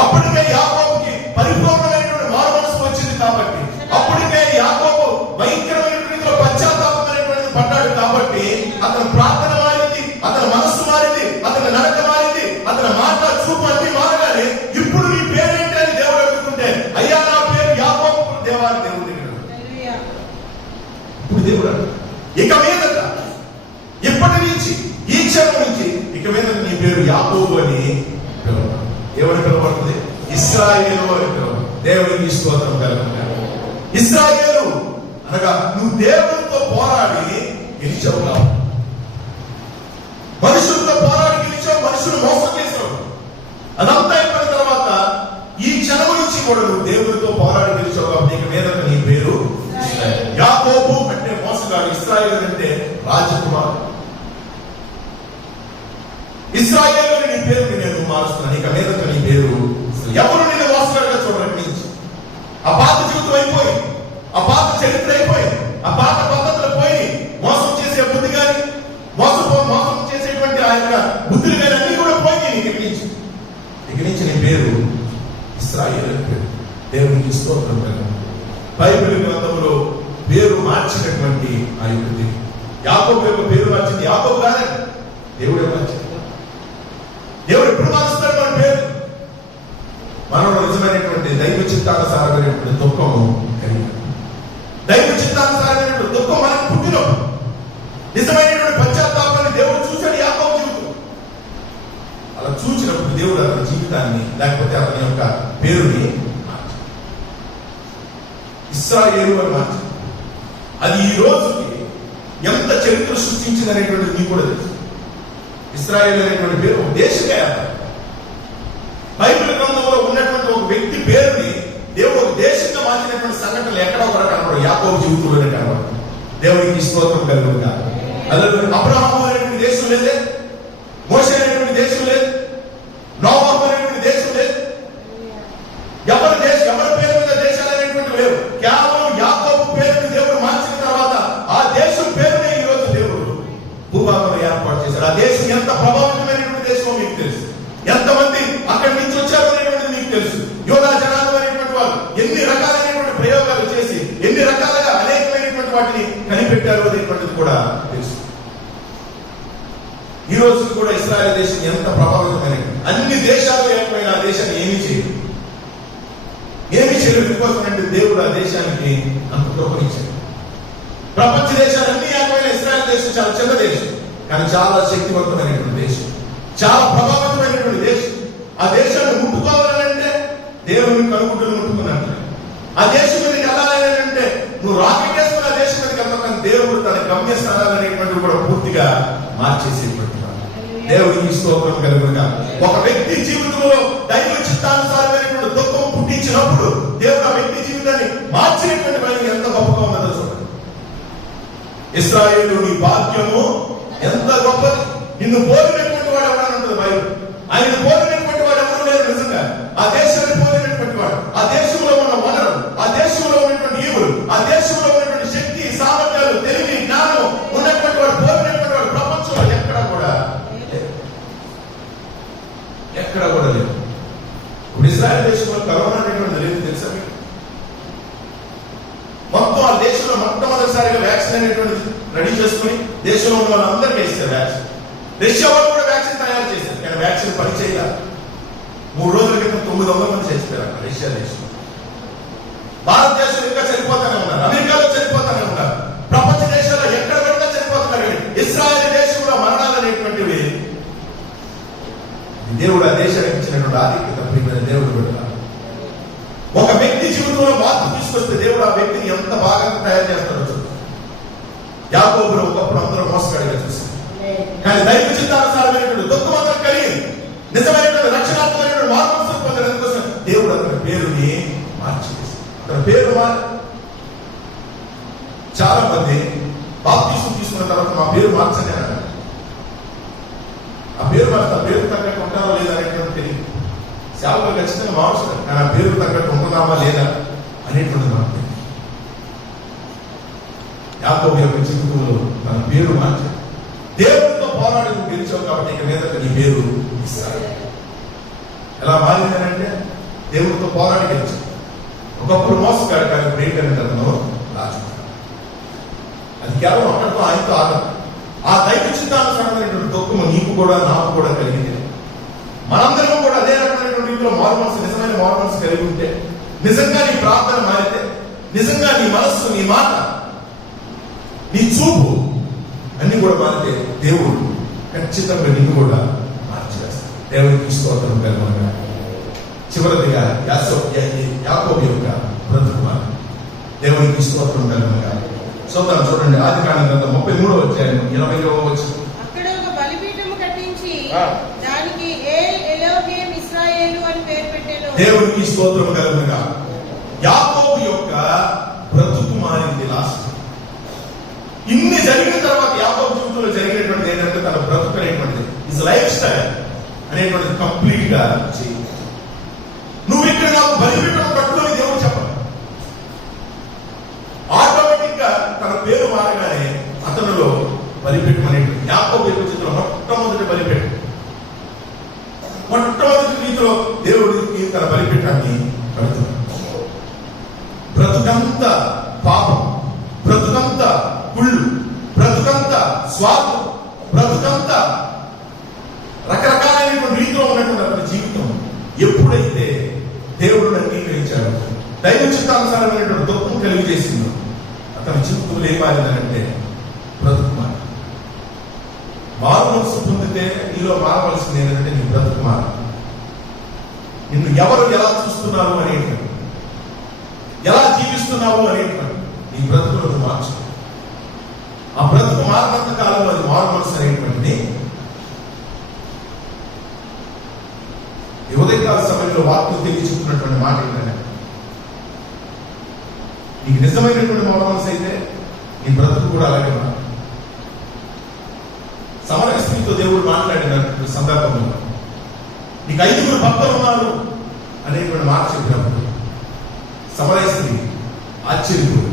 అప్పటికే యాకోబుకి పరిపూర్ణమైనటువంటి మారు మనసు వచ్చింది కాబట్టి, అప్పటికే యాకోబు భయంకరమైన రీతిలో పశ్చాత్తాపం అనేటువంటిది పడ్డాడు కాబట్టి అతని ప్రార్థన మారింది, అతని మనస్సు మారింది, అతని నడక మారింది, అతని మాట, చూపు అన్ని మారగానే ఇప్పుడు నీ పేరేంటి అని దేవుడు అడుగుతుంటే, అయ్యా నా పేరు యాకోబు. దేవాన్ని దేవుడి దగ్గర ఇప్పుడు దేవుడు ఇక మీదట, ఇప్పటి నుంచి, ఈ క్షణం నుంచి ఇక మీద నీ పేరు యాకోబు అని పిలవాలి. ఎవరు పిలవబడుతుంది? ఇశ్రాయేలు అని పిలవాలి. దేవుడికి స్తోత్రం కలుగుగా. ఇశ్రాయేలు అనగా నువ్వు దేవుడితో పోరాడి గెలిచావు కావు. మనుషులతో పోరాడి గెలిచావు, మనుషులు మోసం చేసావు. అదంతా అయిపోయిన తర్వాత ఈ క్షణం నుంచి కూడా నువ్వు దేవుడితో పోరాడి గెలిచావు కాబట్టి ఇక మీద నీ పేరు యాకోబు అంటే మోసగాడు, ఇశ్రాయేలు అంటే రాజకుమారుడు. ఇశ్రాయేలు నీ పేరుని నేను మారుస్తున్నాను. ఇక మీద నీ పేరు ఎవరు నిన్ను మోసగాడుగా చూడండి నుంచి. ఆ పాత జీవితం అయిపోయింది, ఆ పాత చరిత్ర అయిపోయింది, ఆ పాత పద్ధతులు పోయి మోసం చేసే బుద్ధి కానీ, మోసం చేసేటువంటి ఆ యొక్క బుద్ధులు కానీ అన్ని కూడా పోయి నీకు ఇక నుంచి నీ పేరు ఇశ్రాయేలు పేరు. దేవునికి స్తోత్రం కలుగును. బైబిల్ గ్రంథంలో పేరు మార్చినటువంటి ఆ యొక్క యాకోబు యొక్క పేరు మార్చింది యాకోబు కాదండి, దేవుడే మార్చింది. దేవుడు ఎప్పుడు మారుస్తాడు మన పేరు? చిత్తానుసారమైనటువంటి దుఃఖము కలిగి, దైవ చిత్తానుసారమైనటువంటి దుఃఖం మనకు పుట్టినప్పుడు నిజమైనటువంటి పశ్చాత్తాపాన్ని దేవుడు చూశాడు యాకోబు జీవితం. అలా చూసినప్పుడు దేవుడు అతని జీవితాన్ని, లేకపోతే అతని యొక్క పేరుని మార్చాడు, ఇశ్రాయేలు అని మార్చాడు. అది ఈ రోజుకి ఎంత చరిత్ర సృష్టించింది అనేటువంటిది నీకు కూడా తెలుసు. ఇశ్రాయేలు అనేటువంటి పేరు ఒక దేశమే. బైబిల్ గ్రంథంలో ఉన్నటువంటి ఒక వ్యక్తి పేరుని దేవుడు ఒక దేశంగా మార్చినటువంటి సంఘటనలు ఎక్కడో కూడా కనబడదు, యాకోబు జీవితంలోనే కనబడదు. దేవునికి స్తోత్రం కలుగుగా. అబ్రహాము అనేటువంటి దేశం లేదే, మోషే అనేటువంటి దేశం లేదు, నోవాహు అనేటువంటి దేశం లేదు, ఎవరి పేరు మీద దేశాలు అనేటువంటి లేవు. కేవలం యాకోబు పేరుని దేవుడు మార్చిన తర్వాత ఆ దేశం పేరునే ఈ రోజు దేవుడు భూభాగంలో ఏర్పాటు చేశాడు. ఆ దేశం ఎంత ప్రభావితమైనటువంటి దేశమో మీకు తెలుసు, ఎంతమంది అక్కడి నుంచి వచ్చారు అనేటువంటిది మీకు తెలుసు. యోధా జనాంగం అనేటువంటి వాళ్ళు ఎన్ని రకాలైనటువంటి ప్రయోగాలు చేసి ఎన్ని రకాలుగా అనేకమైనటువంటి వాటిని కనిపెట్టారు అనేటువంటిది కూడా తెలుసు. ఈ రోజు కూడా ఇశ్రాయేల్ దేశం ఎంత ప్రభావితమైనది. అన్ని దేశాలు ఏకమైన ఆ దేశాన్ని ఏమీ చేయదు, ఎందుకోసమంటే దేవుడు ఆ దేశానికి అంత కృపనిచ్చాడు. ప్రపంచ దేశాలన్నీ ఏకమైన ఇశ్రాయేల్ దేశం చాలా చిన్న దేశం, కానీ చాలా శక్తివంతమైనటువంటి దేశం, చాలా ప్రభావితమైనటువంటి దేశం. ఆ దేశాన్ని ముట్టుకోవాలంటే దేవుని కనుగుడ్డును ముట్టుకున్నట్టు. ఆ దేశం మీదకి వెళ్ళాలంటే నువ్వు రాకెట్ వేసుకుని ఆ దేశం మీదకి వెళ్తాను. దేవుడు తన గమ్యస్థానాలనేటువంటివి కూడా పూర్తిగా మార్చేసేటువంటి దేవుడికి స్తోత్రం కలుగుగా. ఒక వ్యక్తి జీవితంలో దైవ చిత్తానుసారమైనటువంటి దుఃఖం పుట్టించినప్పుడు దేవుడు ఆ వ్యక్తి జీవితాన్ని మార్చినటువంటి బయలు ఎంత గొప్పగా ఉన్నదో చూడండి. ఇశ్రాయేలు నీ భాగ్యము ఎంత గొప్పది, నిన్ను పోలినటువంటి వాడు ఎవరన్నది బైబిల్. ఆయన పోలినటువంటి వాడు ఎవరు లేరు నిజంగా. ఆ దేశాన్ని పోలినటువంటి వాడు, ఆ దేశంలో ఉన్న వనరు, ఆ దేశంలో ఉన్నటువంటి ఈవులు, ఆ దేశంలో ఉన్నటువంటి శక్తి, సామర్థ్యాలు, తెలివి, జ్ఞానం ఉన్నటువంటి వాడు, పోలినటువంటి వాడు ప్రపంచంలో ఎక్కడ కూడా లేదు. ఇప్పుడు ఇశ్రాయేల్ దేశంలో కరోనా అనేటువంటి లేదు తెలుసా మీకు? మొత్తం ఆ దేశంలో మొట్టమొదటిసారిగా వ్యాక్సిన్ అనేటువంటిది రెడీ చేసుకుని దేశంలో ఉన్న వాళ్ళందరికీ ఇస్తారు వ్యాక్సిన్. రష్యా వాళ్ళు కూడా వ్యాక్సిన్ తయారు చేశారు, కానీ వ్యాక్సిన్ పని చేయాలి. 3 రోజుల క్రితం 900 మంది చేస్తారు అక్కడ రష్యా దేశంలో. భారతదేశంలో ఇంకా చనిపోతానే ఉన్నారు, అమెరికాలో చనిపోతానే ఉన్నారు, ప్రపంచ దేశాల్లో ఎక్కడ పెడితే చనిపోతున్నారు. ఇశ్రాయేల్ దేశంలో మరణాలు అనేటువంటివి దేవుడు ఆ దేశానికి ఇచ్చినటువంటి ఆధిక్యత. ప్రియమైన దేవుడు పెడతారు. ఒక వ్యక్తి జీవితంలో మార్పు తీసుకొస్తే దేవుడు ఆ వ్యక్తిని ఎంత బాగా తయారు చేస్తాడో చూడండి. యాకోబును ఒకప్పుడు అందరూ మోసగాడిగా చూశారు, కానీ దైవ చిత్తానుసారమైనటువంటి దుఃఖం అందరూ కలిగి నిజమైనటువంటి రక్షణాత్మకమైనటువంటి మార్పు పొందడం కోసం దేవుడు అతని పేరుని మార్చేసి అతని పేరు చాలా మంది బాప్తిసం తీసుకున్న తర్వాత మా పేరు మార్చండి అన్నారు. ఆ పేరు మార్చి ఆ పేరు తగ్గట్టు ఉంటారా లేదా అనేటువంటి తెలియదు. సేవకులు ఖచ్చితంగా మార్చుతారు, కానీ ఆ పేరు తగ్గట్టు ఉంటున్నామా లేదా అనేటువంటిది మనకు తెలియదు. యాకోబు యొక్క జీవితంలో తన పేరు మార్చాడు. దేవుడితో పోరాడి నువ్వు గెలిచావు కాబట్టి ఇక మీద నీ పేరు ఇస్తాడు. ఎలా మారిందనంటే దేవుడితో పోరాడి గెలిచాడు. ఒకప్పుడు మోసగాడు, కానీ ఇప్పుడు ఏంటంటే అతను రాజు. అది కేవలం అక్కడితో ఆయనతో ఆగదు. ఆ దైవ చిత్తానుసారమైనటువంటి దుఃఖము నీకు కూడా నాకు కూడా కలిగింది. మనందరం కూడా అదే రకమైనటువంటి రీతిలో మారుమనసు, నిజమైన మారుమనసు కలిగి ఉంటే, నిజంగా నీ ప్రార్థన మారితే, నిజంగా నీ మనస్సు, నీ మాట, నీ చూపు అన్ని కూడా మారితే దేవుడు ఖచ్చితంగా నిన్ను కూడా మార్చేస్తాడు. దేవుడికి స్తోత్రం కలుగుగా. చివరిదిగా యాకోబు యొక్క బ్రతుకు మాట. దేవుడికి స్తోత్రం కలుగుగా. చూడండి ఆదికాండం గ్రంథం 33వ అధ్యాయం 20వ వచనం. అక్కడ ఒక బలిపీఠము కట్టించి దానికి ఎలోహేం ఇశ్రాయేలు అని పేరు పెట్టెను. దేవునికి స్తోత్రం కలుగుగా. యాకోబు యొక్క బ్రతుకు మారింది. లాస్ట్ ఇన్ని జరిగిన తర్వాత యాకోబు జీవితంలో జరిగినటువంటి ఏంటంటే తన బ్రతుకు అనేటువంటిది, హిస్ లైఫ్ స్టైల్ అనేటువంటిది కంప్లీట్ గా చేయి. నువ్వు ఇక్కడ నాకు బలిపీఠం కట్టుకొని దేవుడు చెప్పాలి. ఆటోమేటిక్ గా తన పేరు మారగానే అతనిలో బలిపీఠం అనేటువంటి యాకోబు యొక్క జీవితంలో మొట్టమొదటి బలిపీఠం, మొట్టమొదటి రీతిలో దేవుడికి తన బలిపీఠాన్ని కడుతున్నాడు. బ్రతుకంతా పాపం, బ్రతుకంతా కుళ్ళు, బ్రతుకంతా స్వార్థం, బ్రతుకంతా రకరకాలైనటువంటి రీతిలో ఉన్నటువంటి అతని జీవితం ఎప్పుడైతే దేవుడు అంగీకరించాడు చిత్తానుసారమైనటువంటి దుఃఖం కలిగి చేసిందో అతని జీవితంలో ఏం మారిందంటే బ్రతుకు మారి. మారు మనసు పొందితే నీలో మారవలసింది ఏంటంటే నీ బ్రతుకు మారి. నిన్ను ఎవరు ఎలా చూస్తున్నారు అనేటువంటి, ఎలా జీవిస్తున్నావు అనేటువంటి నీ బ్రతుకులను మార్చు. ఆ బ్రతుకు మారినంత కాలంలో అది మారు మనసు అనేటువంటిది. ఈ ఉదయకాల సమయంలో వాక్యం తెలియజేస్తున్నటువంటి మాట ఏంటంటే, నీకు నిజమైనటువంటి మారు మనసు అయితే నీ బ్రతుకు కూడా అలాగే మారు. సమరయ స్త్రీతో దేవుడు మాట్లాడినటువంటి సందర్భంలో నీకు 5 భక్తులు ఉన్నారు అనేటువంటి మాట చెప్పినప్పుడు సమరయ స్త్రీ ఆశ్చర్యపోయింది.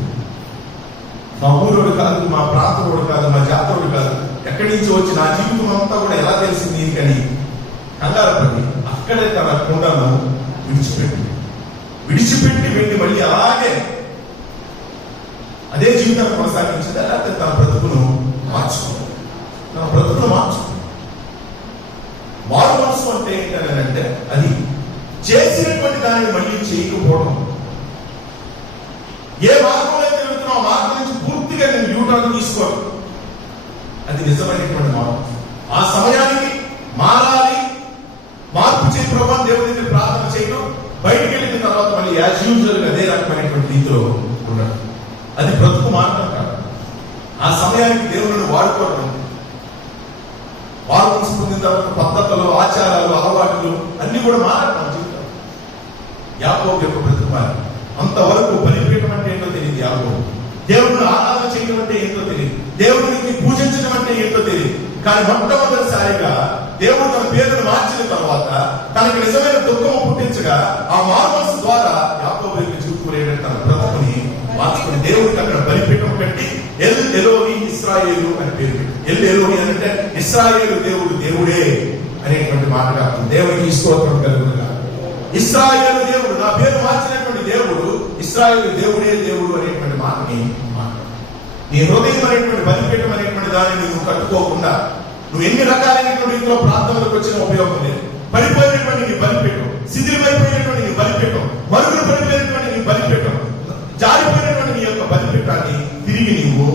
మా ఊరోడు కాదు, మా ప్రాంతోడు కాదు, మా జాతరుడు కాదు, ఎక్కడి నుంచి వచ్చి నా జీవితం అంతా కూడా ఎలా తెలిసింది నీకని కంగారు పడి అక్కడే తన కుండను విడిచిపెట్టి వెళ్ళి మళ్ళీ అలాగే అదే జీవితాన్ని కొనసాగించింది. లేకపోతే తన బ్రతుకును మార్చుకుంది. మారు మనసు అంటే ఏంటంటే అది చేసినటువంటి దానిని మళ్ళీ చేయకపోవడం. ఏ మార్గంలో అయితే వెళ్తున్నా ఆ మార్గం నుంచి పూర్తిగా నేను యూటర్న్ తీసుకోవడం, అది నిజమైనటువంటి మార్పు. ఆ సమయానికి మారాలి, మార్పు చేయ ప్రభావం దేవుడి దగ్గర ప్రార్థన చేయడం, బయటికి వెళ్ళిన తర్వాత మళ్ళీ యాజ్ యూజువల్ అదే రకమైనటువంటి రీతిలో ఉండడం, అది బ్రతుకు మార్గం కాదు. ఆ సమయానికి దేవుడిని వాడుకోవడం, మారు మనసు పొందిన తర్వాత పద్ధతులు, ఆచారాలు, అలవాట్లు అన్ని కూడా మారడం మన జీవితం. యాకోబు యొక్క బ్రతుకు మారి. అంతవరకు బలిపీఠం అంటే ఏంటో తెలియదు యాకోబు. దేవుడిని ఆరాధన చేయడం అంటే ఏంటో తెలియదు, దేవుడికి పూజించడం అంటే ఏంటో తెలియదు. కానీ మొట్టమొదటిసారిగా దేవుడు తన పేరును మార్చిన తర్వాత తనకి నిజమైన దుఃఖము పుట్టించగా ఆ మారు మనసు ద్వారా యాకోబు యొక్క జీవితంలో తన బ్రతుకుని మార్చుకుని దేవుడికి అక్కడ బలిపీఠం పెట్టి ఎల్ ఎలోహి ఇశ్రాయేలు అని పేరు పెట్టి, ఎల్ ఎలోహి అంటే ఇశ్రాయేలు దేవుడు దేవుడే అనేటువంటి మాటగా దేవుడికి స్తోత్రం కలుగునుగా. ఇశ్రాయేలు దేవుడు, నా పేరు మార్చినటువంటి దేవుడు ఇశ్రాయేలు దేవుడే దేవుడు అనేటువంటి మాటని నీ హృదయం అనేటువంటి బలిపీఠం అనేటువంటి దాన్ని నువ్వు కట్టుకోకుండా నువ్వు ఎన్ని రకాలైనటువంటి ఇంట్లో ప్రార్థనలకు వచ్చిన ఉపయోగం లేదు. పడిపోయినటువంటి నీ బలిపీఠం, శిథిలమైపోయినటువంటి నీ బలిపీఠం, మరుగులు పడిపోయినటువంటి నీ బలిపీఠం, జారిపోయినటువంటి నీ యొక్క బలిపీఠాన్ని తిరిగి నువ్వు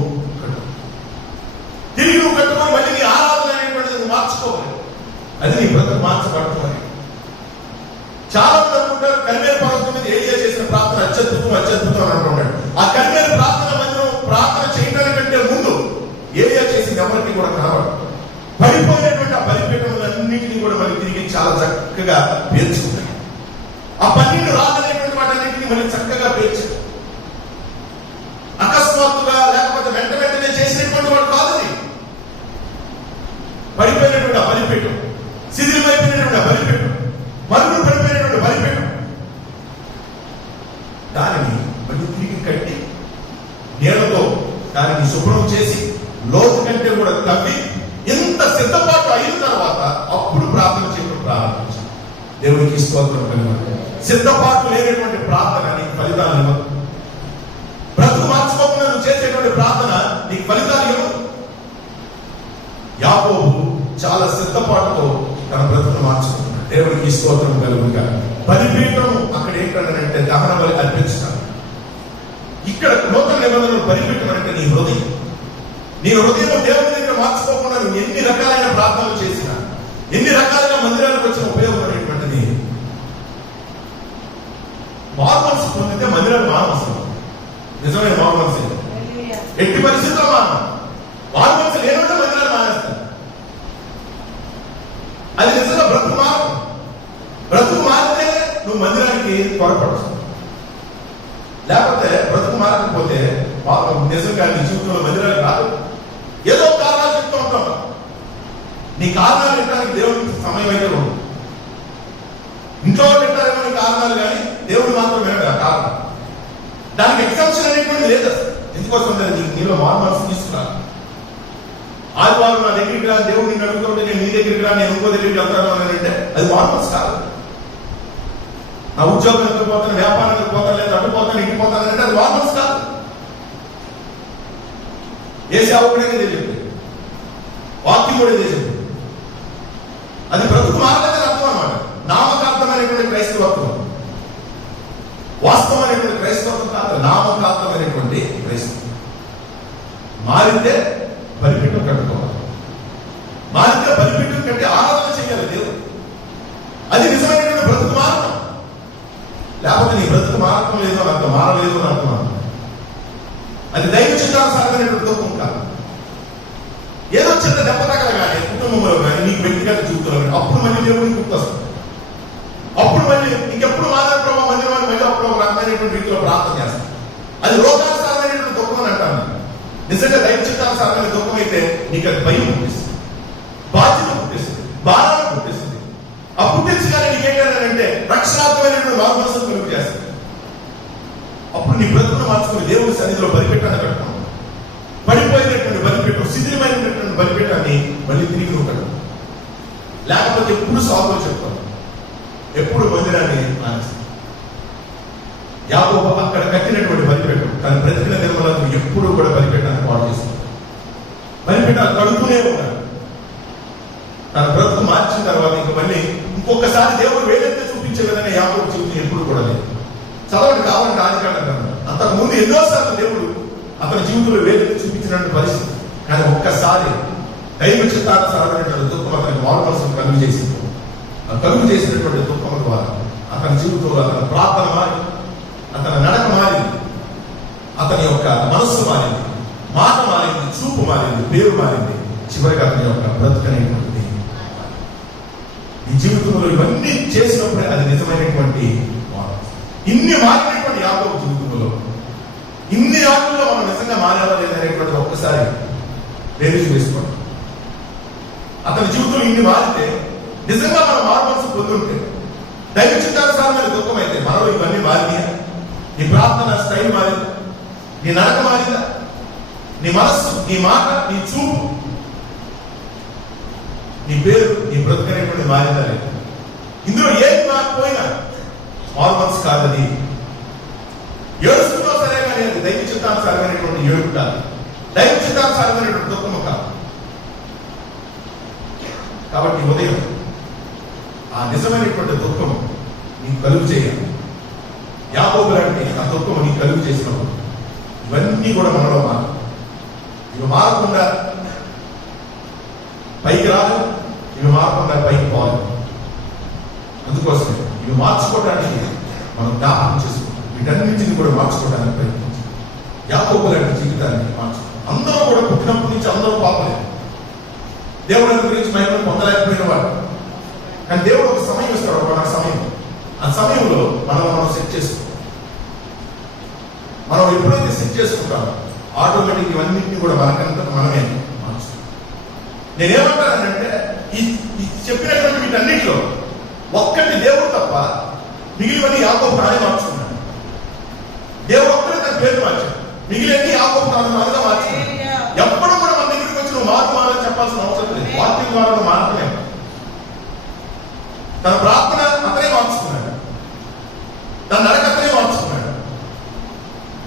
కట్టుకొని మళ్ళీ నీ ఆరాధన అనేటువంటిది నువ్వు మార్చుకోవాలి. అది నీ బ్రతుకు మార్చబడటం. చాలా మంది అనుకుంటారు కర్మేలు పర్వతం మీద ఏలియా చేసిన ప్రార్థన అత్యద్భుతం అని అంటున్నాడు. ఆ కర్మేలు ప్రార్థన చేయడానికంటే ముందు ఏలియా చేసింది ఎవరికి కూడా కనబడదు. పడిపోయినటువంటి ఆ బలిపీఠములన్నింటినీ కూడా మళ్ళీ తిరిగి చాలా చక్కగా పేర్చుకుంటాయి. ఆ 12 రాళ్ళనేటువంటి వాటన్నింటినీ మళ్ళీ చక్కగా పేర్చాడు. అకస్మాత్తుగా లేకపోతే వెంటనే చేసినటువంటి వాడు కాదని పడిపోయినటువంటి ఆ బలిపీఠం, శిథిలమైపోయినటువంటి ఆ బలిపీఠం, మరుగులు పడిపోయినటువంటి బలిపీఠం, దానిని మళ్ళీ తిరిగి కట్టి నీళ్లతో దానిని శుభ్రం చేసి లోతు కంటే కూడా తవ్వి ఇంత సిద్ధపాటు అయిన తర్వాత అప్పుడు ప్రార్థన చేయడం ప్రారంభించారు. దేవుడికి స్తోత్రం కలుగును. సిద్ధపాటు లేనటువంటి ప్రార్థన నీకు ఫలితాలు ఇవ్వదు. బ్రతుకు మార్చుకోకుండా నువ్వు చేసేటువంటి ప్రార్థన నీకు ఫలితాలు ఇవ్వదు. యాకోబు చాలా సిద్ధపాటుతో తన బ్రతుకును మార్చుకుంటున్నాడు. దేవుడికి స్తోత్రం కలుగుగా. బలిపీఠం అక్కడ ఏంటంటే దహన బలి అర్పించాలి. ఇక్కడ నూతన నిబంధనలు బలిపీఠం అంటే నీ హృదయం. నీ హృదయం దేవుడి దగ్గర మార్చుకోకుండా నువ్వు ఎన్ని రకాలైన ప్రార్థనలు చేసినా, ఎన్ని రకాలుగా మందిరాలకు వచ్చిన ఉపయోగం అనేటువంటిది మారు మనసు పొందితే మందిరాలు మానవసరం. నిజమైన మారు మనసు ఎట్టి పరిస్థితుల్లో మారు మనసు లేనుంటే మందిరాలు మానేస్తాను. అది నిజంగా బ్రతుకు మారితే నువ్వు మందిరానికి త్వరపడచ్చు. లేకపోతే బ్రతుకు మారకపోతే నిజంగా నీ జీవితంలో మందిరాలు కాదు. ఏదో కారణాలు చెప్తూ ఉంటాం. నీ కారణాలు పెట్టడానికి దేవుడికి సమయం అయితే ఉండదు. ఇంట్లో పెట్టారేమో నీ కారణాలు, కానీ దేవుడు మాత్రం వినడు ఆ కారణం. దానికి ఎగ్జామ్షన్ అనేటువంటి లేదు. ఎందుకోసం నీలో మారు మనసు తీసుకున్నాను. ఆదివారం నా దగ్గరికి రా, దేవుడు నిన్ను అడుగుతుంటే నేను నీ దగ్గరికి రా, నేను ఇంకో దగ్గరికి వెళ్తాను అని అంటే అది మారు మనసు కాదు. నా ఉద్యోగం పోతాను, వ్యాపారానికి పోతాను, లేదా అడ్డుపోతాను, ఇంటిపోతాను అంటే అది మారు మనసు కాదు. ఏ సేవకుడే తెలియదు, వాక్యం కూడా తెలియదు. అది బ్రతుకు మారలేదని అర్థం అన్నమాట. నామకార్థమైనటువంటి క్రైస్తవత్వం, వాస్తవమైనటువంటి నామకార్థమైనటువంటి క్రైస్తవం. మారితే బలిపీఠం కట్టుకోవాలి. మారితే బలిపీఠం కట్టి ఆరాధన చేయాలి దేవుడు. అది నిజమైనటువంటి బ్రతుకు మార్గం. లేకపోతే నీ బ్రతుకు మార్గం లేదు అని అర్థం, మారలేదు అని అర్థం. అది దైవ చిత్తానుసారమైనటువంటి దుఃఖం కాదు. ఏదో చిన్న దెబ్బ తగలగానే కుటుంబంలో కానీ నీకు వ్యక్తిగత జీవితంలో కానీ అప్పుడు మళ్ళీ దేవుడికి గుర్తొస్తుంది. అప్పుడు మళ్ళీ ఇంకెప్పుడు మాదారి ప్రభావ మందిరాన్ని మళ్ళీ అప్పుడు ఒక రకమైనటువంటి రీతిలో ప్రార్థన చేస్తాం. అది లోకానుసారమైనటువంటి దుఃఖం అని అంటాను. నిజంగా దైవ చిత్తానుసారమైన దుఃఖం అయితే నీకు అది భయం పుట్టిస్తుంది, బాధ్యత పుట్టిస్తుంది, భారాన్ని పుట్టిస్తుంది. ఆ పుట్టించగానే నీకేంటంటే రక్షణాత్మకమైనటువంటి మార్గదర్శనం కలుగు చేస్తుంది. అప్పుడు నీ బ్రతుకును మార్చుకుని దేవుడి సన్నిధిలో బలిపెట్టాన్ని కట్టుకున్నావు. పడిపోయినటువంటి బలిపెట్టం, శిథిలమైనటువంటి బలిపెట్టాన్ని మళ్ళీ తిరిగి నువ్వు కట్టు. లేకపోతే ఎప్పుడు సాగులో చెప్తావు, ఎప్పుడు మందిరాన్ని మానేస్తావు. యాకోబు అక్కడ కట్టినటువంటి బలిపెట్టం కానీ బ్రతికిన దినములను ఎప్పుడు కూడా బలిపెట్టాన్ని పాడు చేస్తావు. బలిపెట్టాలు కడుతూనే ఉన్నాడు. తన బ్రతుకు మార్చిన తర్వాత ఇంక మళ్ళీ ఇంకొకసారి దేవుడు వేలెత్తి చూపించే విధంగా యాకోబు జీవితం ఎప్పుడు కూడా లేదు. చదవండి కావాలంటే ఆదికాండం. అంతకు ముందు ఎన్నోసార్లు దేవుడు అతని జీవితంలో వేలెత్తి చూపించినటువంటి పరిస్థితి. కానీ ఒక్కసారి దైవ చిత్తానుసారమైనటువంటి దుఃఖం అతనికి మారు మనసును కలుగు చేసింది. కలుగు చేసినటువంటి దుఃఖం ద్వారా అతని జీవితంలో అతని ప్రార్థన మారి, అతని నడక మారింది, అతని యొక్క మనస్సు మారింది, మాట మారింది, చూపు మారింది, పేరు మారింది. చివరికి అతని యొక్క బ్రతుకనేటువంటిది. ఈ జీవితంలో ఇవన్నీ చేసినప్పుడే అది నిజమైనటువంటి ఇన్ని మారినటువంటి యాకోబు జీవితంలో ఇన్ని ఆటల్లో మనం నిజంగా మారేవా లేదనేటువంటి ఒక్కసారి బేరీజు వేసుకోండి. అతని జీవితంలో ఇన్ని మారితే నిజంగా మనం మారు మనసు పొందుంటే దైవ చిత్తానుసారమైన దుఃఖం అయితే మనలో ఇవన్నీ మారినాయా? నీ ప్రార్థన స్టైల్ మారిందా? నీ నడక మారిందా? నీ మనస్సు, నీ మాట, నీ చూపు, నీ పేరు, నీ బ్రతుకనేటువంటి మారిందా లేదు? ఇందులో ఏది మారిపోయినా మారు మనసు కాదని ఏడుస్తున్నా సరే కానీ అది దైవ చిత్తానుసారమైనటువంటి ఏడుపు కాదు, దైవ చిత్తానుసారమైనటువంటి దుఃఖము కాదు. కాబట్టి ఉదయం ఆ నిజమైనటువంటి దుఃఖం నీకు కలుగు చేయాలి. యాకోబు లాంటి ఆ దుఃఖము నీకు కలుగు చేసినప్పుడు ఇవన్నీ కూడా మనలో మారు. ఇవి మారకుండా పైకి రాదు, ఇవి మారకుండా పైకి పోవాలి. అందుకోసమే ఇవి మార్చుకోవడానికి మనం జ్ఞాపకం చేసుకుంటాం. వీటన్నింటినీ కూడా మార్చుకోవడానికి ప్రయత్నించాలి. యాకోబు లాంటి జీవితాన్ని మార్చుకోవాలి. అందరూ కూడా పుట్టినప్పటి నుంచి అందరూ పాపలేదు. దేవుడి గురించి మహిమను పొందలేకపోయిన వాడు. కానీ దేవుడు ఒక సమయం ఇస్తాడు, ఒక సమయం. ఆ సమయంలో మనం సెట్ చేసుకోవాలి. మనం ఎప్పుడైతే సెట్ చేసుకుంటామో ఆటోమేటిక్ ఇవన్నింటినీ కూడా మనకంతా మనమే మార్చుకోవాలి. నేనేమంటానంటే ఈ చెప్పినటువంటి వీటన్నిటిలో ఒక్కటి దేవుడు తప్ప మిగిలివన్నీ యాకోబు తానే మార్చుకున్నాడు. దేవుడు ఒక్కడే తన పేరు మార్చాడు, మిగిలినన్ని యాకోబు తానుగా మార్చుకున్నాడు. ఎప్పుడు కూడా మన దగ్గరికి వచ్చి నువ్వు మారని చెప్పాల్సిన అవసరం లేదు. వాక్యం ద్వారా మారటమే. తన ప్రార్థన అతనే మార్చుకున్నాడు, తన నడక అతనే మార్చుకున్నాడు,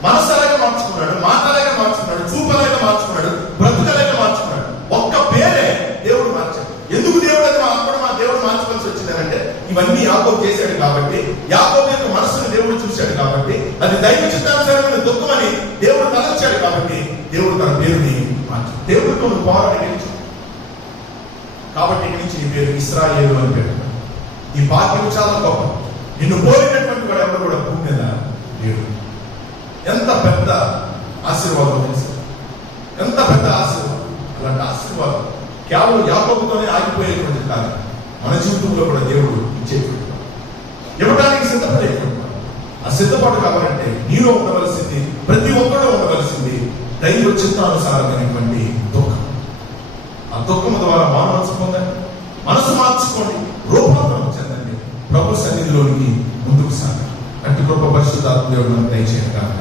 మనసు అలాగే మార్చుకున్నాడు, మాట అలాగే మార్చుకున్నాడు, చూపు అలాగే మార్చుకున్నాడు, బ్రతుకలాగే మార్చుకున్నాడు. ఒక్క పేరే దేవుడు మార్చాడు. ఎందుకు దేవుడు అది అప్పుడు మా దేవుడు మార్చుకోవాల్సి వచ్చిందంటే ఇవన్నీ యాకోబు చేశాడు కాబట్టి, యాకోబు యొక్క మనసును దేవుడు చూశాడు కాబట్టి, అది దైవ చిత్తానుసారమైన దుఃఖం అని దేవుడు తలచాడు కాబట్టి దేవుడు తన పేరుని మార్చాడు. దేవుడితో నువ్వు పోరాడి గెలిచాడు కాబట్టి ఇక్కడి నుంచి నీ పేరు ఇశ్రాయేలు అని పేరు. ఈ భాగ్యం చాలా గొప్ప. నిన్ను పోలినటువంటి వాడు ఎవరు కూడా భూమి మీద లేడు. ఎంత పెద్ద ఆశీర్వాదం తెలుసు, ఎంత పెద్ద ఆశీర్వాదం. అలాంటి ఆశీర్వాదం కేవలం యాకోబుతోనే ఆగిపోయేటువంటి కాదు, మన జీవితంలో కూడా దేవుడు ఇచ్చేటువంటి ఇవ్వడానికి సిద్ధపడేటువంటి. ఆ సిద్ధపాటు కావాలంటే నీలో ఉండవలసింది, ప్రతి ఒక్కరూ ఉండవలసింది దైవ చిత్తానుసారమైనటువంటి దుఃఖం. ఆ దుఃఖం ద్వారా మనసు పొందండి, మనసు మార్చుకోండి, రూపాంతరం చెందండి, ప్రభు సన్నిధిలోనికి ముందుకు సాగండి. అట్టి గొప్ప పరిశుద్ధాత్మ దేవుడు మనకు దయచేయను కాక.